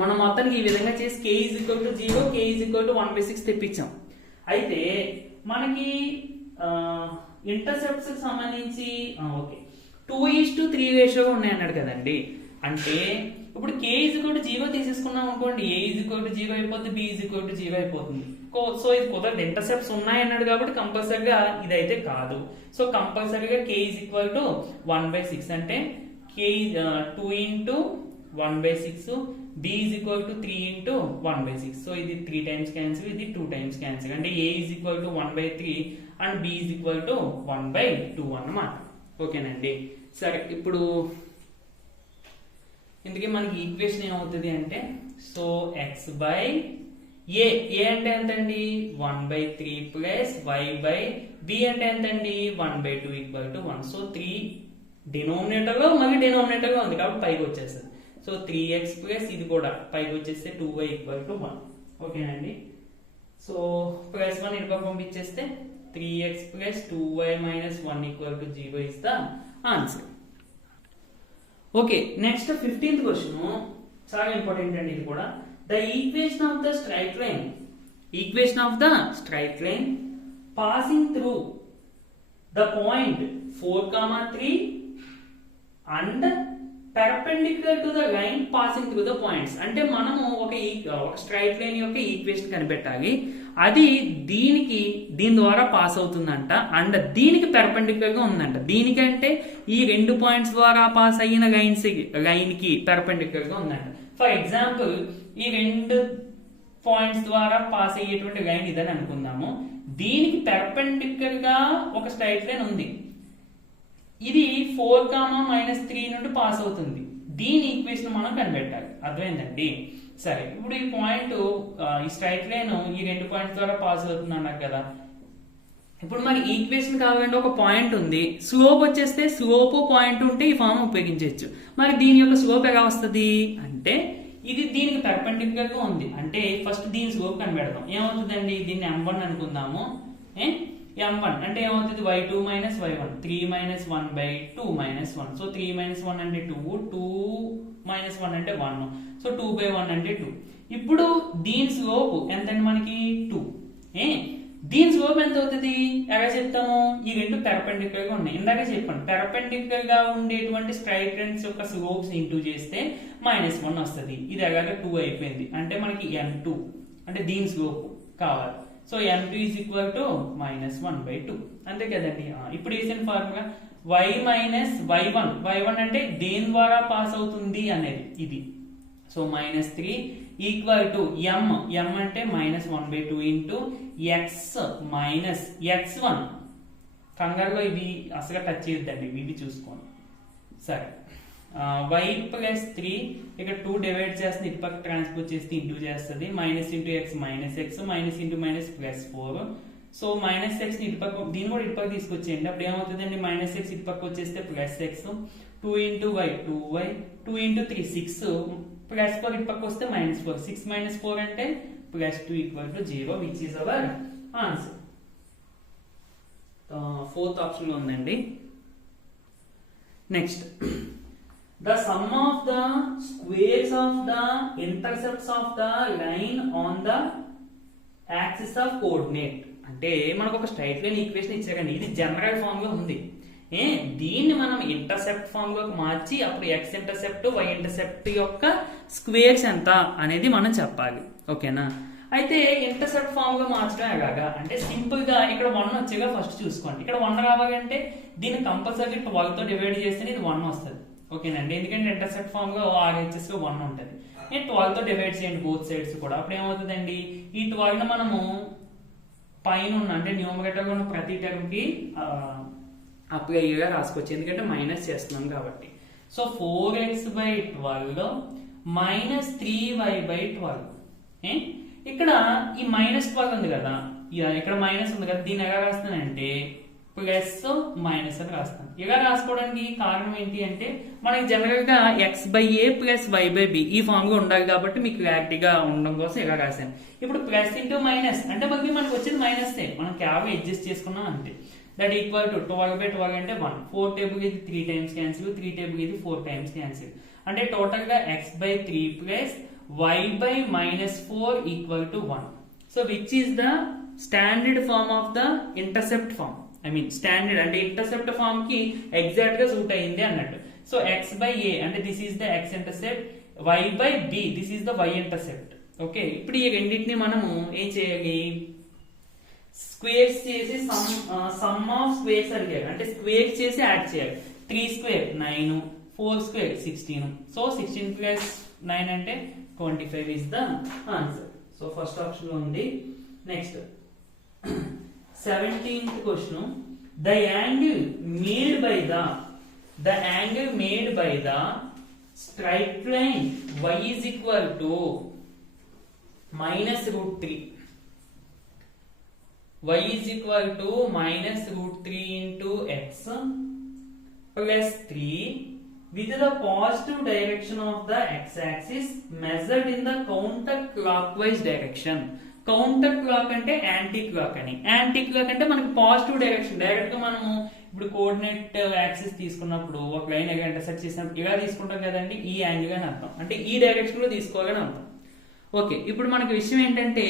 మనం మొత్తానికి ఈ విధంగా చేసి k is equal to 0, k is equal to 1/6 తెప్పించాం. అయితే మనకి ఇంటర్సెప్ట్స్ కి సంబంధించి 2:3 రేషియోగా ఉన్నాయన్నాడు కదండి. అంటే ఇప్పుడు k is equal to 0 తీసేసుకున్నాం అనుకోండి, a is equal to 0 అయిపోతుంది, b is equal to 0 అయిపోతుంది. సో ఇది కుదరదు, ఇంటర్సెప్ట్స్ ఉన్నాయన్నాడు కాబట్టి కంపల్సరిగా ఇదైతే కాదు. సో కంపల్సరిగా k is equal to 1/6 అంటే k 2 into 1/6, b is equal to 3 into 1/6. So ఇది 3 times క్యాన్సిల్, ఇది 2 times క్యాన్సిల్. అంటే a is equal to 1/3 and b is equal to 1/2 అన్నమాట. ఓకేనండి? సరే, ఇప్పుడు ఇందుకే మనకి ఈక్వేషన్ ఏమవుతుంది అంటే, సో x by a అంటే ఎంతండి 1/3 ప్లస్ y by b అంటే ఎంతండి 1/2 ఈక్వల్ టు 1. సో 3 డినోమినేటర్ లో మళ్ళీ డినోమినేటర్ లో ఉంది కాబట్టి పైకి వచ్చేస్తుంది. సో 3x ప్లస్ ఇది కూడా పైకి వచ్చేస్తే 2y ఈక్వల్ టు 1. ఓకేనండి. సో ప్లస్ 1 ఇటు పక్క పంపించేస్తే 3x plus 2y minus 1 equal to 0 is the answer. Okay, next 15th question చాలా ఇంపార్టెంట్ అండి ఇది కూడా. The equation of the straight line, equation of the straight line passing through the point 4, 3 and perpendicular to the line passing through the points. అంటే మనము ఒక straight line యొక్క equation కనిపెట్టాలి, అది దీని ద్వారా పాస్ అవుతుందంట అండ్ దీనికి పెర్పెండిక్యులర్ గా ఉందంట. దీనికంటే ఈ 2 పాయింట్స్ ద్వారా పాస్ అయిన లైన్ కి పెర్పెండిక్యులర్ గా ఉందంట. ఫర్ ఎగ్జాంపుల్ ఈ 2 పాయింట్స్ ద్వారా పాస్ అయ్యేటువంటి లైన్ ఇదని అనుకుందాము. దీనికి పెర్పెండిక్యులర్ గా ఒక స్ట్రైట్ లైన్ ఉంది, ఇది 4, -3 నుండి పాస్ అవుతుంది. దీని ఈక్వేషన్ మనం కనిపెట్టాలి. అర్థమైందండి? సరే, ఇప్పుడు ఈ పాయింట్ ఈ స్ట్రైట్ లైన్ ఈ 2 పాయింట్స్ ద్వారా పాస్ అవుతుంది అన్నారు కదా. ఇప్పుడు మరి ఈక్వేషన్ కావాలంటే ఒక పాయింట్ ఉంది, స్లోప్ వచ్చేస్తే స్లోప్ పాయింట్ ఉంటే ఈ ఫార్మ్ ఉపయోగించవచ్చు. మరి దీని యొక్క స్లోప్ ఎలా వస్తుంది అంటే ఇది దీనికి పెర్పెండిక్యులర్ గా ఉంది, అంటే ఫస్ట్ దీని స్లోప్ కనిపెడదాం. ఏమవుతుందండి, దీన్ని m1 అనుకుందాము. m1 అంటే ఏమవుతుంది, y2 minus y1, 3 minus 1/2 minus 1. So 3 minus 1 అంటే 2, 2 మైనస్ 1 అంటే 1, సో 2/1 అంటే 2. ఇప్పుడు దీని స్లోప్ ఎంత అండి మనకి 2. దీని స్లోప్ ఎంత అవుతుంది ఎలా చెప్తాము, ఈ 2 పెర్పెండిక్యులర్ గా ఉన్నాయి. ఇందాక చెప్పండి, పెర్పెండిక్యులర్ గా ఉండేటువంటి స్ట్రైట్ లైన్స్ యొక్క స్లోప్స్ ఇంటూ చేస్తే -1 వస్తుంది. ఇది ఎలాగా 2 అయిపోయింది, అంటే మనకి m2 అంటే దీని స్లోప్ కావాలి. So m2 is equal to -1/2. అంతే కదండి. ఇప్పుడు వేసిన ఫార్ములా y మైనస్ y1 అంటే దేని ద్వారా పాస్ అవుతుంది అనేది ఇది. సో -3 ఈక్వల్ టు m అంటే -1/2 ఇంటూ x మైనస్ x1. కంగారులో ఇవి అసలు టచ్ చేయొద్దండి, ఇవి చూసుకోండి. సరే, y ప్లస్ 3 ఇక్కడ 2 డివైడ్ చేస్తుంది, ఇటు పక్క ట్రాన్స్పోజ్ చేస్తే ఇంటూ చేస్తుంది. Minus into X minus X, minus into minus plus 4. So minus X ఇటు పక్క, దీన్ని కూడా ఇటు పక్క తీసుకొచ్చేయండి. అప్పుడు ఏమవుతుందండి, మైనస్ ఎక్స్ ఇటు పక్క వచ్చేస్తే plus x, 2 into y 2y, 2 into 3 6, plus 4 ఇటు పక్క వస్తే -4, 6 మైనస్ 4 అంటే +2 equal to 0, which is our answer. 4th option లో ఉందండి. Next, the sum of the squares of the intercepts of the line on the axis of coordinate. అంటే మనకు ఒక straight line equation ఇచ్చారండి, ఇది జనరల్ ఫామ్ లో ఉంది. దీన్ని మనం ఇంటర్సెప్ట్ ఫామ్ లోకి మార్చి అప్పుడు x ఇంటర్సెప్ట్ y ఇంటర్సెప్ట్ యొక్క స్క్వేర్స్ ఎంత అనేది మనం చెప్పాలి. ఓకేనా? అయితే ఇంటర్సెప్ట్ ఫామ్ గా మార్చడం ఎలాగా అంటే సింపుల్ గా ఇక్కడ 1 వచ్చేగా ఫస్ట్ చూసుకోండి. ఇక్కడ 1 రావాలంటే దీన్ని కంపల్సరీ 12 తో డివైడ్ చేస్తే ఇది 1 వస్తుంది. ఓకేనండి, ఎందుకంటే ఇంటర్సెప్ట్ ఫామ్ లో RHS లో 1 ఉంటుంది. 12 తో డివైడ్ చేయండి బోత్ సైడ్స్ కూడా. అప్పుడు ఏమవుతుందండి, ఈ 12 మనము పైన ఉన్న అంటే న్యూమరేటర్ ఉన్న ప్రతి టర్మ్ కి అప్లై గా రాసుకోవచ్చు, ఎందుకంటే మైనస్ చేస్తున్నాం కాబట్టి. So 4x/12 minus 3y/12. ఇక్కడ ఈ -12 ఉంది కదా, ఇక్కడ మైనస్ ఉంది కదా, దీన్ని ఎలా రాస్తానంటే ప్లస్ మైనస్ అని రాస్తాను. ఇలా రాసుకోవడానికి కారణం ఏంటి అంటే మనకి జనరల్ గా x/a ప్లస్ y/b ఈ ఫామ్ గా ఉండాలి కాబట్టి మీకు క్లారిటీగా ఉండడం కోసం ఇలా రాశాను. ఇప్పుడు ప్లస్ ఇంటూ మైనస్ అంటే మనకి వచ్చేది మైనస్, మనం కేవలం అడ్జస్ట్ చేసుకున్నాం అంతే. దట్ ఈక్వల్ టు 12/12 అంటే 1, 4 టేబుల్ ఇది 3 టైమ్స్ క్యాన్సిల్, 3 టేబుల్ ఇది 4 టైమ్స్ క్యాన్సిల్. అంటే టోటల్ గా x/3 plus y/-4 equal to 1. So which is the standard form of the intercept form. I mean standard అంటే ఇంటర్సెప్ట్ ఫార్మ్ కి exact గా suit అయింది అన్నట్టు. సో x/a అంటే this is the x intercept, y/b this is the y intercept. Okay, ఇప్పుడు ఈ రెండింటిని మనము ఏం చేయాలి, స్క్వేర్స్ చేసి సమ్ ఆఫ్ స్క్వేర్స్ అడిగారు, అంటే స్క్వేర్స్ చేసి యాడ్ చేయాలి. 3 స్క్వేర్ 9, 4 స్క్వేర్ 16. సో 16 ప్లస్ 9 అంటే 25 is the answer. So first option లో ఉంది. Next 17th question. The angle made by the straight line y is equal to -√3. Y is equal to -√3 into x plus 3 with the positive direction of the x-axis measured in the counter-clockwise direction. Counter clock అంటే anti clock అని. Anti clock అంటే మనకి positive direction. Direct గా మనము ఇప్పుడు coordinate axis తీసుకున్నప్పుడు ఒక line ఎలా ఇంటర్సెక్ట్ చేసినప్పుడు ఇలా తీసుకుంటాం కదండి, ఈ యాంగిల్ అని అర్థం. అంటే ఈ డైరెక్షన్ లో తీసుకోవాలని అర్థం. ఓకే, ఇప్పుడు మనకి విషయం ఏంటంటే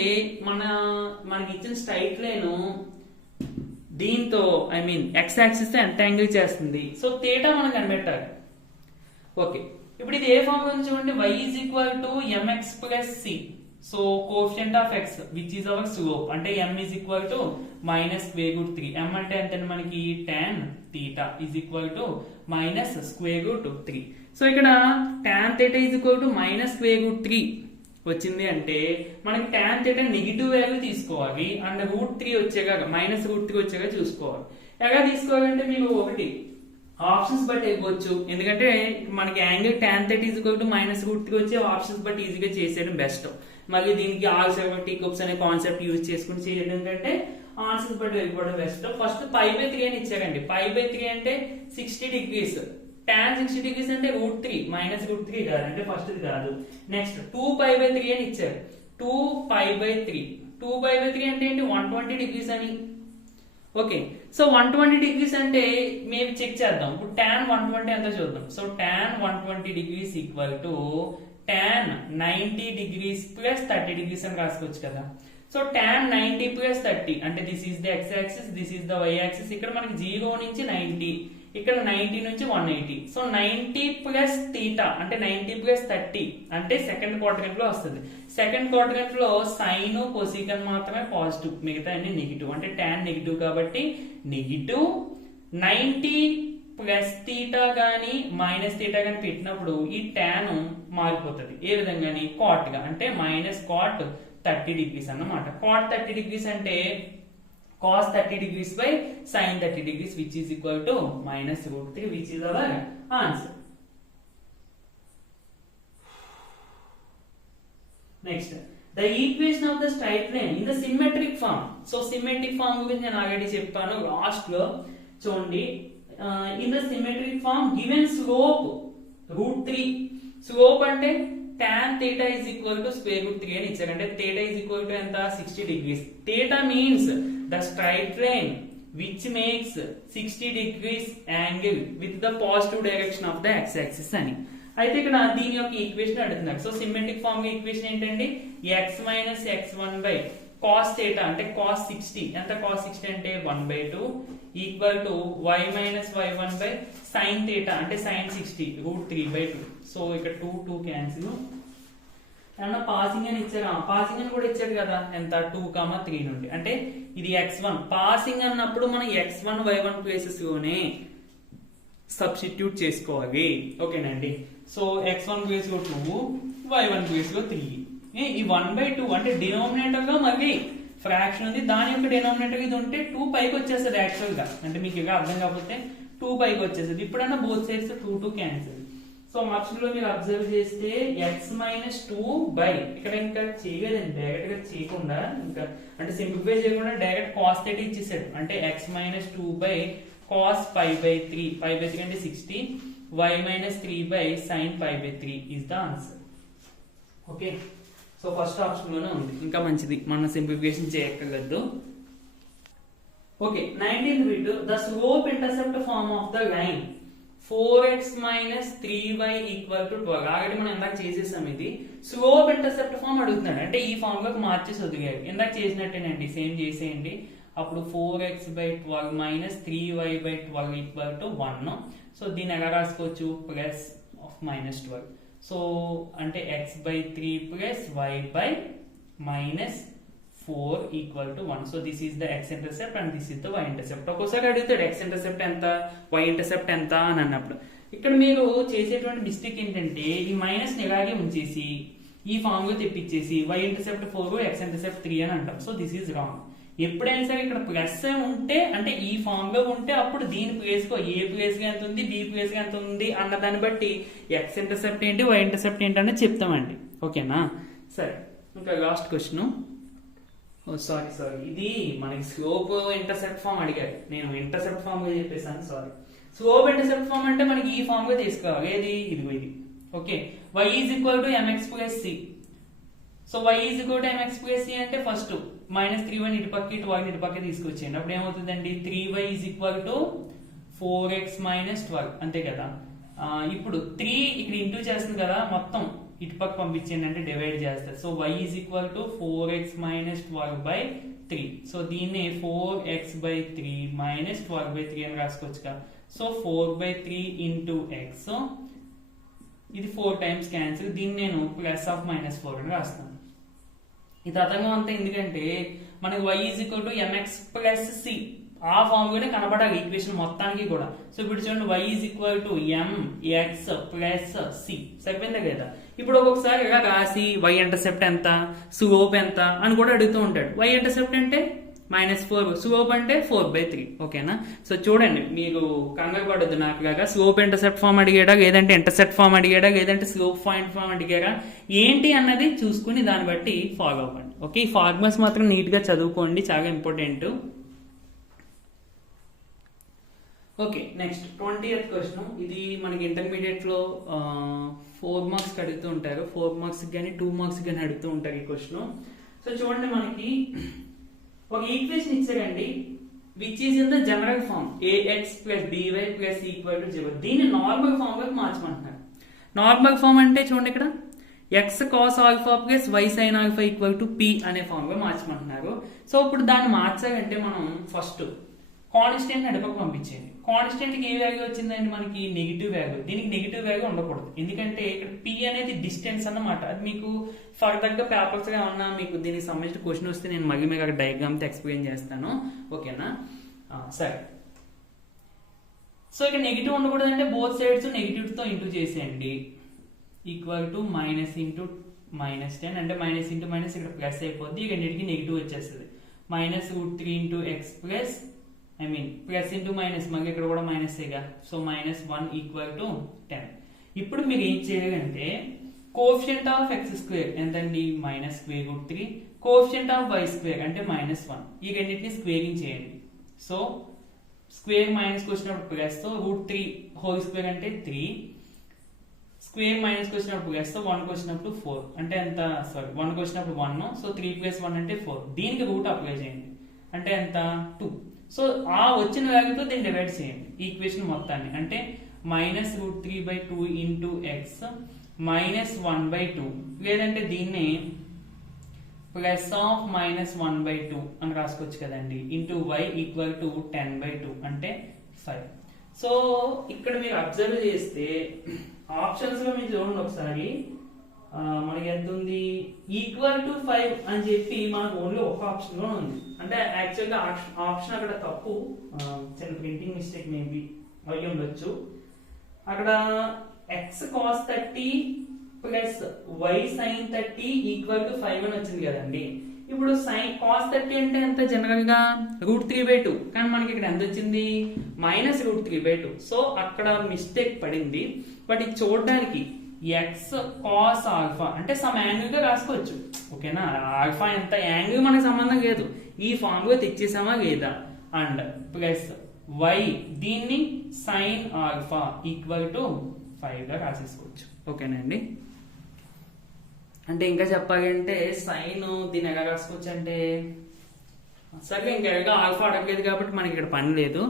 మనకి ఇచ్చిన స్ట్రైట్ లైన్ దీంతో ఎక్స్ యాక్సిస్ తో ఎంత యాంగిల్ చేస్తుంది. సో థీటా మనం కనిపెట్టాలి. ఓకే, ఇప్పుడు ఇది ఏ ఫామ్ గురించి చూడండి, y is equal to mx plus c. So coefficient of x which is our slope అంటే m is equal to minus square root 3. m అంటే ఎంత మనకి tan theta is equal to minus square root 3. So ఇక్కడ tan theta is equal to minus square root 3 వచ్చింది అంటే మనకి tan theta negative value తీసుకోవాలి and √3 వచ్చేగా minus √3 వచ్చేగా చూసుకోవాలి. ఎలా తీసుకోవాలంటే మీరు ఒకటి ఆప్షన్స్ బట్టి అయిపోవచ్చు, ఎందుకంటే మనకి angle tan theta is equal to minus √3 వచ్చే ఆప్షన్స్ బట్టి ఈజీగా చేసేయడం బెస్ట్. మళ్ళీ దీనికి R/T కప్స్ అనే కాన్సెప్ట్ యూజ్ చేసుకుని చేయడం కంటే ఆన్సర్స్ బట్టి వెళ్ళిపోవడం బెస్ట్. ఫస్ట్ π/3 అని ఇచ్చారండి. π/3 అంటే 60 degrees. tan 60 degrees అంటే √3 మైనస్ √3 కాదు, అంటే ఫస్ట్ కాదు. నెక్స్ట్ 2π/3 అని ఇచ్చారు. 2π/3 2π/3 అంటే ఏంటి, 120 degrees అని. ఓకే, సో 120 degrees అంటే మేము చెక్ చేద్దాం. ఇప్పుడు tan 120 ఎంత చూద్దాం. So tan 120 degrees equal to tan 90 degrees plus 30 degrees అని రాసుకోవచ్చు కదా. సో tan 90 plus 30 అంటే this is the x axis, this is the y axis. ఇక్కడ మనకి 0 నుంచి 90, ఇక్కడ 90 నుంచి 180. సో 90 ప్లస్ థీటా అంటే 90 ప్లస్ 30 అంటే సెకండ్ క్వాడ్రంట్ లో వస్తుంది. సెకండ్ క్వాడ్రంట్ లో సైన్ కొసీకన్ మాత్రమే పాజిటివ్, మిగతా అన్ని నెగిటివ్. అంటే tan నెగిటివ్ కాబట్టి నెగిటివ్ 90 ప్లస్ థీటా గానీ మైనస్ థీటా గానీ పెట్టినప్పుడు ఈ tan మారిపోతుంది. ఏ విధంగాని కాట్ గా, అంటే మైనస్ కాట్ 30 degrees అన్నమాట. కాట్ 30 degrees అంటే cos 30 degrees by sin 30 degrees which is equal to minus √3 which is our answer. Next, the equation of the straight line in the symmetric form. So symmetric form గురించి నేను already చెప్పాను last లో. చూడండి, in the symmetric form given slope √3. Slope అంటే tan theta is equal to square root 3 అని ఇచ్చారు. అంటే theta is equal to ఎంత, 60 degrees. Theta means the straight line which makes 60 degrees angle with the positive direction of the x-axis అని. అయితే ఇక్కడ దీని యొక్క ఈక్వేషన్ అడుగుతున్నారు. సో సిమెట్రిక్ ఫార్మ్ ఈక్వేషన్ ఏంటండి, x minus x1 by cos theta అంటే cos 60 ఎంత, cos 60 అంటే 1/2 equal to y minus y1 by sin theta అంటే sin 60 √3/2. సో ఇక్కడ 2 క్యాన్సిల్. ఏమన్నా పాసింగ్ అని ఇచ్చారా, పాసింగ్ అని కూడా ఇచ్చారు కదా, ఎంత 2,3 నుండి. అంటే ఇది x1 పాసింగ్ అన్నప్పుడు మనం x1 y1 ప్లేసెస్ లోనే సబ్స్టిట్యూట్ చేసుకోవాలి. ఓకేనండి. సో x1 ప్లేస్ లో 2, y1 ప్లేస్ లో 3. ఈ 1/2 అంటే డినామినేటర్ లో మళ్ళీ ఫ్రాక్షన్ ఉంది, దాని యొక్క డినామినేటర్ ఇది ఉంటే 2 పైకి వచ్చేస్తుంది యాక్చువల్ గా. అంటే మీకు ఇక అర్థం కాకపోతే 2 పైకి వచ్చేస్తుంది. ఇప్పుడన్నా both sides 2 cancel. So option లో మీరు అబ్జర్వ్ చేస్తే x మైనస్ 2 బై ఇక్కడ ఇంకా చేయలేదండి, డైరెక్ట్ గా చేయకుండా ఇంకా అంటే సింప్లిఫై చేయకుండా డైరెక్ట్ cos 30 ఇచ్చేసాడు. అంటే x మైనస్ 2 బై cos π/3 π/3 అంటే 60 y minus 3 by sin π/3 is the answer. Okay, so first option లోనే ఉంది, ఇంకా మంచిది, మనం సింప్లిఫికేషన్ చేయక్కర్లేదు. Okay, 19th bit, the slope intercept form of the line 4x minus 3y equal to 12. Already మనం ఇందాక చేసేసాం. ఇది స్లోప్ ఇంటర్సెప్ట్ ఫార్మ్ అడుగుతున్నాడు, అంటే ఈ ఫార్మ్ లోకి మార్చేసి వదిలేయాలి. ఇందాక చేసినట్టేనండి, సేమ్ చేసేయండి. అప్పుడు 4x/12 minus 3y/12 equal to 1. So దీన్ని ఎలా రాసుకోవచ్చు, ప్లస్ ఆఫ్ మైనస్ 12. సో అంటే x/3 plus y/-4 equal to 1. So this is the x intercept and this is the y intercept. ఒక్కోసారి అడుగుతాడు x ఇంటర్సెప్ట్ ఎంత, y ఇంటర్సెప్ట్ ఎంత అని అన్నప్పుడు. ఇక్కడ మీరు చేసేటువంటి మిస్టేక్ ఏంటంటే ఈ మైనస్ ని ఇలాగే ఉంచేసి ఈ ఫామ్ లో తెప్పించేసి y ఇంటర్సెప్ట్ 4 x ఇంటర్సెప్ట్ 3 అని అంటాం. So this is wrong. ఎప్పుడైనా సరే ఇక్కడ ప్లస్ ఉంటే అంటే ఈ ఫామ్ లో ఉంటే అప్పుడు దీని ప్లేస్ కో ఏ ప్లేస్ గా ఎంత ఉంది, బి ప్లేస్ గా ఎంత ఉంది అన్న దాన్ని బట్టి ఎక్స్ ఇంటర్సెప్ట్ ఏంటి, వై ఇంటర్సెప్ట్ ఏంటి అనేది చెప్తామండి. ఓకేనా, సరే. ఇంకా లాస్ట్ క్వశ్చన్. సారీ ఇది మనకి స్లోప్ ఇంటర్సెప్ట్ ఫామ్ అడిగారు, నేను ఇంటర్సెప్ట్ ఫామ్ గా చెప్పేసాను, సారీ. స్లోప్ ఇంటర్సెప్ట్ ఫార్మ్ అంటే మనకి ఈ ఫార్మ్ గా తీసుకురావాలి. ఏది ఇది okay. y is equal to mx plus c. So y is equal to mx plus c అంటే ఫస్ట్ -3y ఇటు పక్క ఇటు y ఇటు పక్క తీసుకొచ్చేయండి. అప్పుడు ఏమవుతుందండి 3y is equal to 4x minus 12 అంతే కదా. ఇప్పుడు 3 ఇక్కడ ఇంటూ చేస్తుంది కదా, మొత్తం ఇటు పక్క పంపించండి అంటే డివైడ్ చేస్తారు. So y is equal to 4x minus 12/3. So దీన్ని 4x బై 3 మైనస్ 12/3 అని రాసుకోవచ్చు కదా. సో 4/3 ఇంటూ x, ఇది 4 టైమ్స్ క్యాన్సిల్. దీన్ని నేను ప్లస్ ఆఫ్ -4 అని రాస్తాను. ఇది అర్థంగా అంతా ఎందుకంటే మనకి y is equal to mx plus c ఆ ఫామ్ లోనే కనబడాలి ఈక్వేషన్ మొత్తానికి కూడా. సో ఇప్పుడు చూడండి y is equal to mx plus c సరిపోయిందా కదా. ఇప్పుడు ఒక్కొక్కసారి ఇలా రాసి y ఇంటర్సెప్ట్ ఎంత, స్లోప్ ఎంత అని కూడా అడుగుతూ ఉంటాడు. y ఇంటర్సెప్ట్ అంటే -4, స్లోప్ అంటే 4/3. ఓకేనా. సో చూడండి, మీరు కంగారు పడద్దు. నాకు లాగా స్లోప్ ఇంటర్సెప్ట్ ఫామ్ అడిగాడా, లేదంటే ఇంటర్సెప్ట్ ఫామ్ అడిగాడా, లేదంటే స్లోప్ పాయింట్ ఫామ్ అడిగాడా, ఏంటి అన్నది చూసుకుని దాన్ని బట్టి ఫాలో అవ్వండి. ఓకే. ఈ ఫార్ములాస్ మాత్రం నీట్ గా చదువుకోండి, చాలా important. Okay, next 20th question. ఇది మనకి ఇంటర్మీడియట్ లో 4 మార్క్స్ అడుగుతూ ఉంటారు. 4 మార్క్స్ కానీ 2 మార్క్స్ కానీ అడుగుతూ ఉంటారు ఈ క్వశ్చన్. సో చూడండి, మనకి ఒక ఈక్వేషన్ ఇచ్చారండి, which is in the general form ax plus by plus equal to 0. దీన్ని నార్మల్ ఫార్మ్ లోకి మార్చమంటున్నారు. నార్మల్ ఫార్మ్ అంటే చూడండి, ఇక్కడ x cos alpha plus y sin alpha equal to p అనే ఫార్మ్ లో మార్చమంటున్నారు. సో ఇప్పుడు దాన్ని మార్చాలంటే మనం ఫస్ట్ కాన్స్టెంట్ అడుగుకు పంపించేయండి. కాన్స్టెంట్ కి ఏ వాల్యూ వచ్చిందండి, మనకి నెగిటివ్ వాల్యూ. దీనికి నెగిటివ్ వాల్యూ ఉండకూడదు, ఎందుకంటే ఇక్కడ p అనేది డిస్టెన్స్ అన్నమాట. అది మీకు ఫర్దర్ గా పేపర్స్ గా ఏమన్నా మీకు దీనికి సంబంధించిన క్వశ్చన్ వస్తే నేను మళ్ళీ మీకు అక్కడ డయాగ్రామ్ తో ఎక్స్ప్లెయిన్ చేస్తాను. ఓకేనా. సరే, సో ఇక్కడ నెగిటివ్ ఉండకూడదు అంటే బోత్ సైడ్స్ నెగిటివ్ తో ఇంటూ చేసేయండి. ఈక్వల్ టు మైనస్ ఇంటూ -10 అంటే మైనస్ ఇంటూ మైనస్ ఇక్కడ ప్లస్ అయిపోద్ది. ఇక రెండింటికి నెగిటివ్ వచ్చేస్తుంది. -√3 into x plus plus into minus, మళ్ళీ ఇక్కడ కూడా మైనస్ ఏగా. So -1 equal to 10. ఇప్పుడు మీరు ఏం చేయాలంటే కోఎఫిషియంట్ ఆఫ్ x² ఎంతండి -√3, కోఎఫిషియంట్ ఆఫ్ y² అంటే -1, ఈ రెండింటిని స్క్వేరింగ్ చేయండి. సో స్క్వేర్ మైనస్ వచ్చినప్పుడు ప్లస్ తో √3 హోల్ స్క్వేర్ అంటే 3, స్క్వేర్ మైనస్ వచ్చినప్పుడు ప్లస్ తో 1 వచ్చినప్పుడు 4 అంటే ఎంత, సారీ 1 వచ్చినప్పుడు 1. సో 3 + 1 అంటే 4. దీనికి రూట్ అప్లై చేయండి అంటే ఎంత 2. సో ఆ వచ్చిన వాల్యూతో దీన్ని డివైడ్ చేయండి ఈక్వేషన్ మొత్తాన్ని. అంటే -√3/2 ఇంటూ ఎక్స్ -1/2, లేదంటే దీన్ని ప్లస్ ఆఫ్ -1/2 అని రాసుకోవచ్చు కదండి. ఇంటూ y ఈక్వల్ టు 10/2 అంటే 5. సో ఇక్కడ మీరు అబ్జర్వ్ చేస్తే ఆప్షన్స్ లో మీరు చూడండి ఒకసారి, మనకి ఎంత ఉంది, ఈక్వల్ టు 5 అని చెప్పి మనకు ఓన్లీ ఒక ఆప్షన్ లో ఉంది. అంటే యాక్చువల్ గా ఆప్షన్ అక్కడ తప్పు, చిన్న ప్రింటింగ్ మిస్టేక్ మేబీ అయ్యి ఉండొచ్చు. అక్కడ x cos 30 plus y sin 30 equal to 5 అని వచ్చింది కదండి. ఇప్పుడు cos 30 అంటే ఎంత, జనరల్ గా √3/2, కానీ మనకి ఇక్కడ ఎంత వచ్చింది -√3/2. సో అక్కడ మిస్టేక్ పడింది. బట్ ఇది చూడడానికి x cos ఆల్ఫా అంటే సమ్ యాంగిల్ గా రాసుకోవచ్చు. ఓకేనా. ఆల్ఫా ఎంత యాంగిల్ మనకి సంబంధం లేదు, ఈ ఫామ్ లో తెచ్చేసామా లేదా. అండ్ ప్లస్ y దీన్ని sin ఆల్ఫా ఈక్వల్ టు 5 గా రాసేసుకోవచ్చు. ఓకేనండి. అంటే ఇంకా చెప్పాలి అంటే సైన్ దీన్ని ఎలా రాసుకోవచ్చు అంటే, సరే ఇంకా ఎలాగా ఆల్ఫా అడగలేదు కాబట్టి మనకి ఇక్కడ పని లేదు.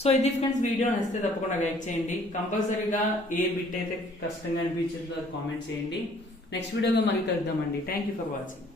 సో ఇది ఫ్రెండ్స్, వీడియో నచ్చితే తప్పకుండా లైక్ చేయండి. కంపల్సరీగా ఏ బిట్ అయితే కష్టంగా అనిపించిందో అది కామెంట్ చేయండి. నెక్స్ట్ వీడియోలో మళ్ళీ కలుద్దామండి. Thank you for watching.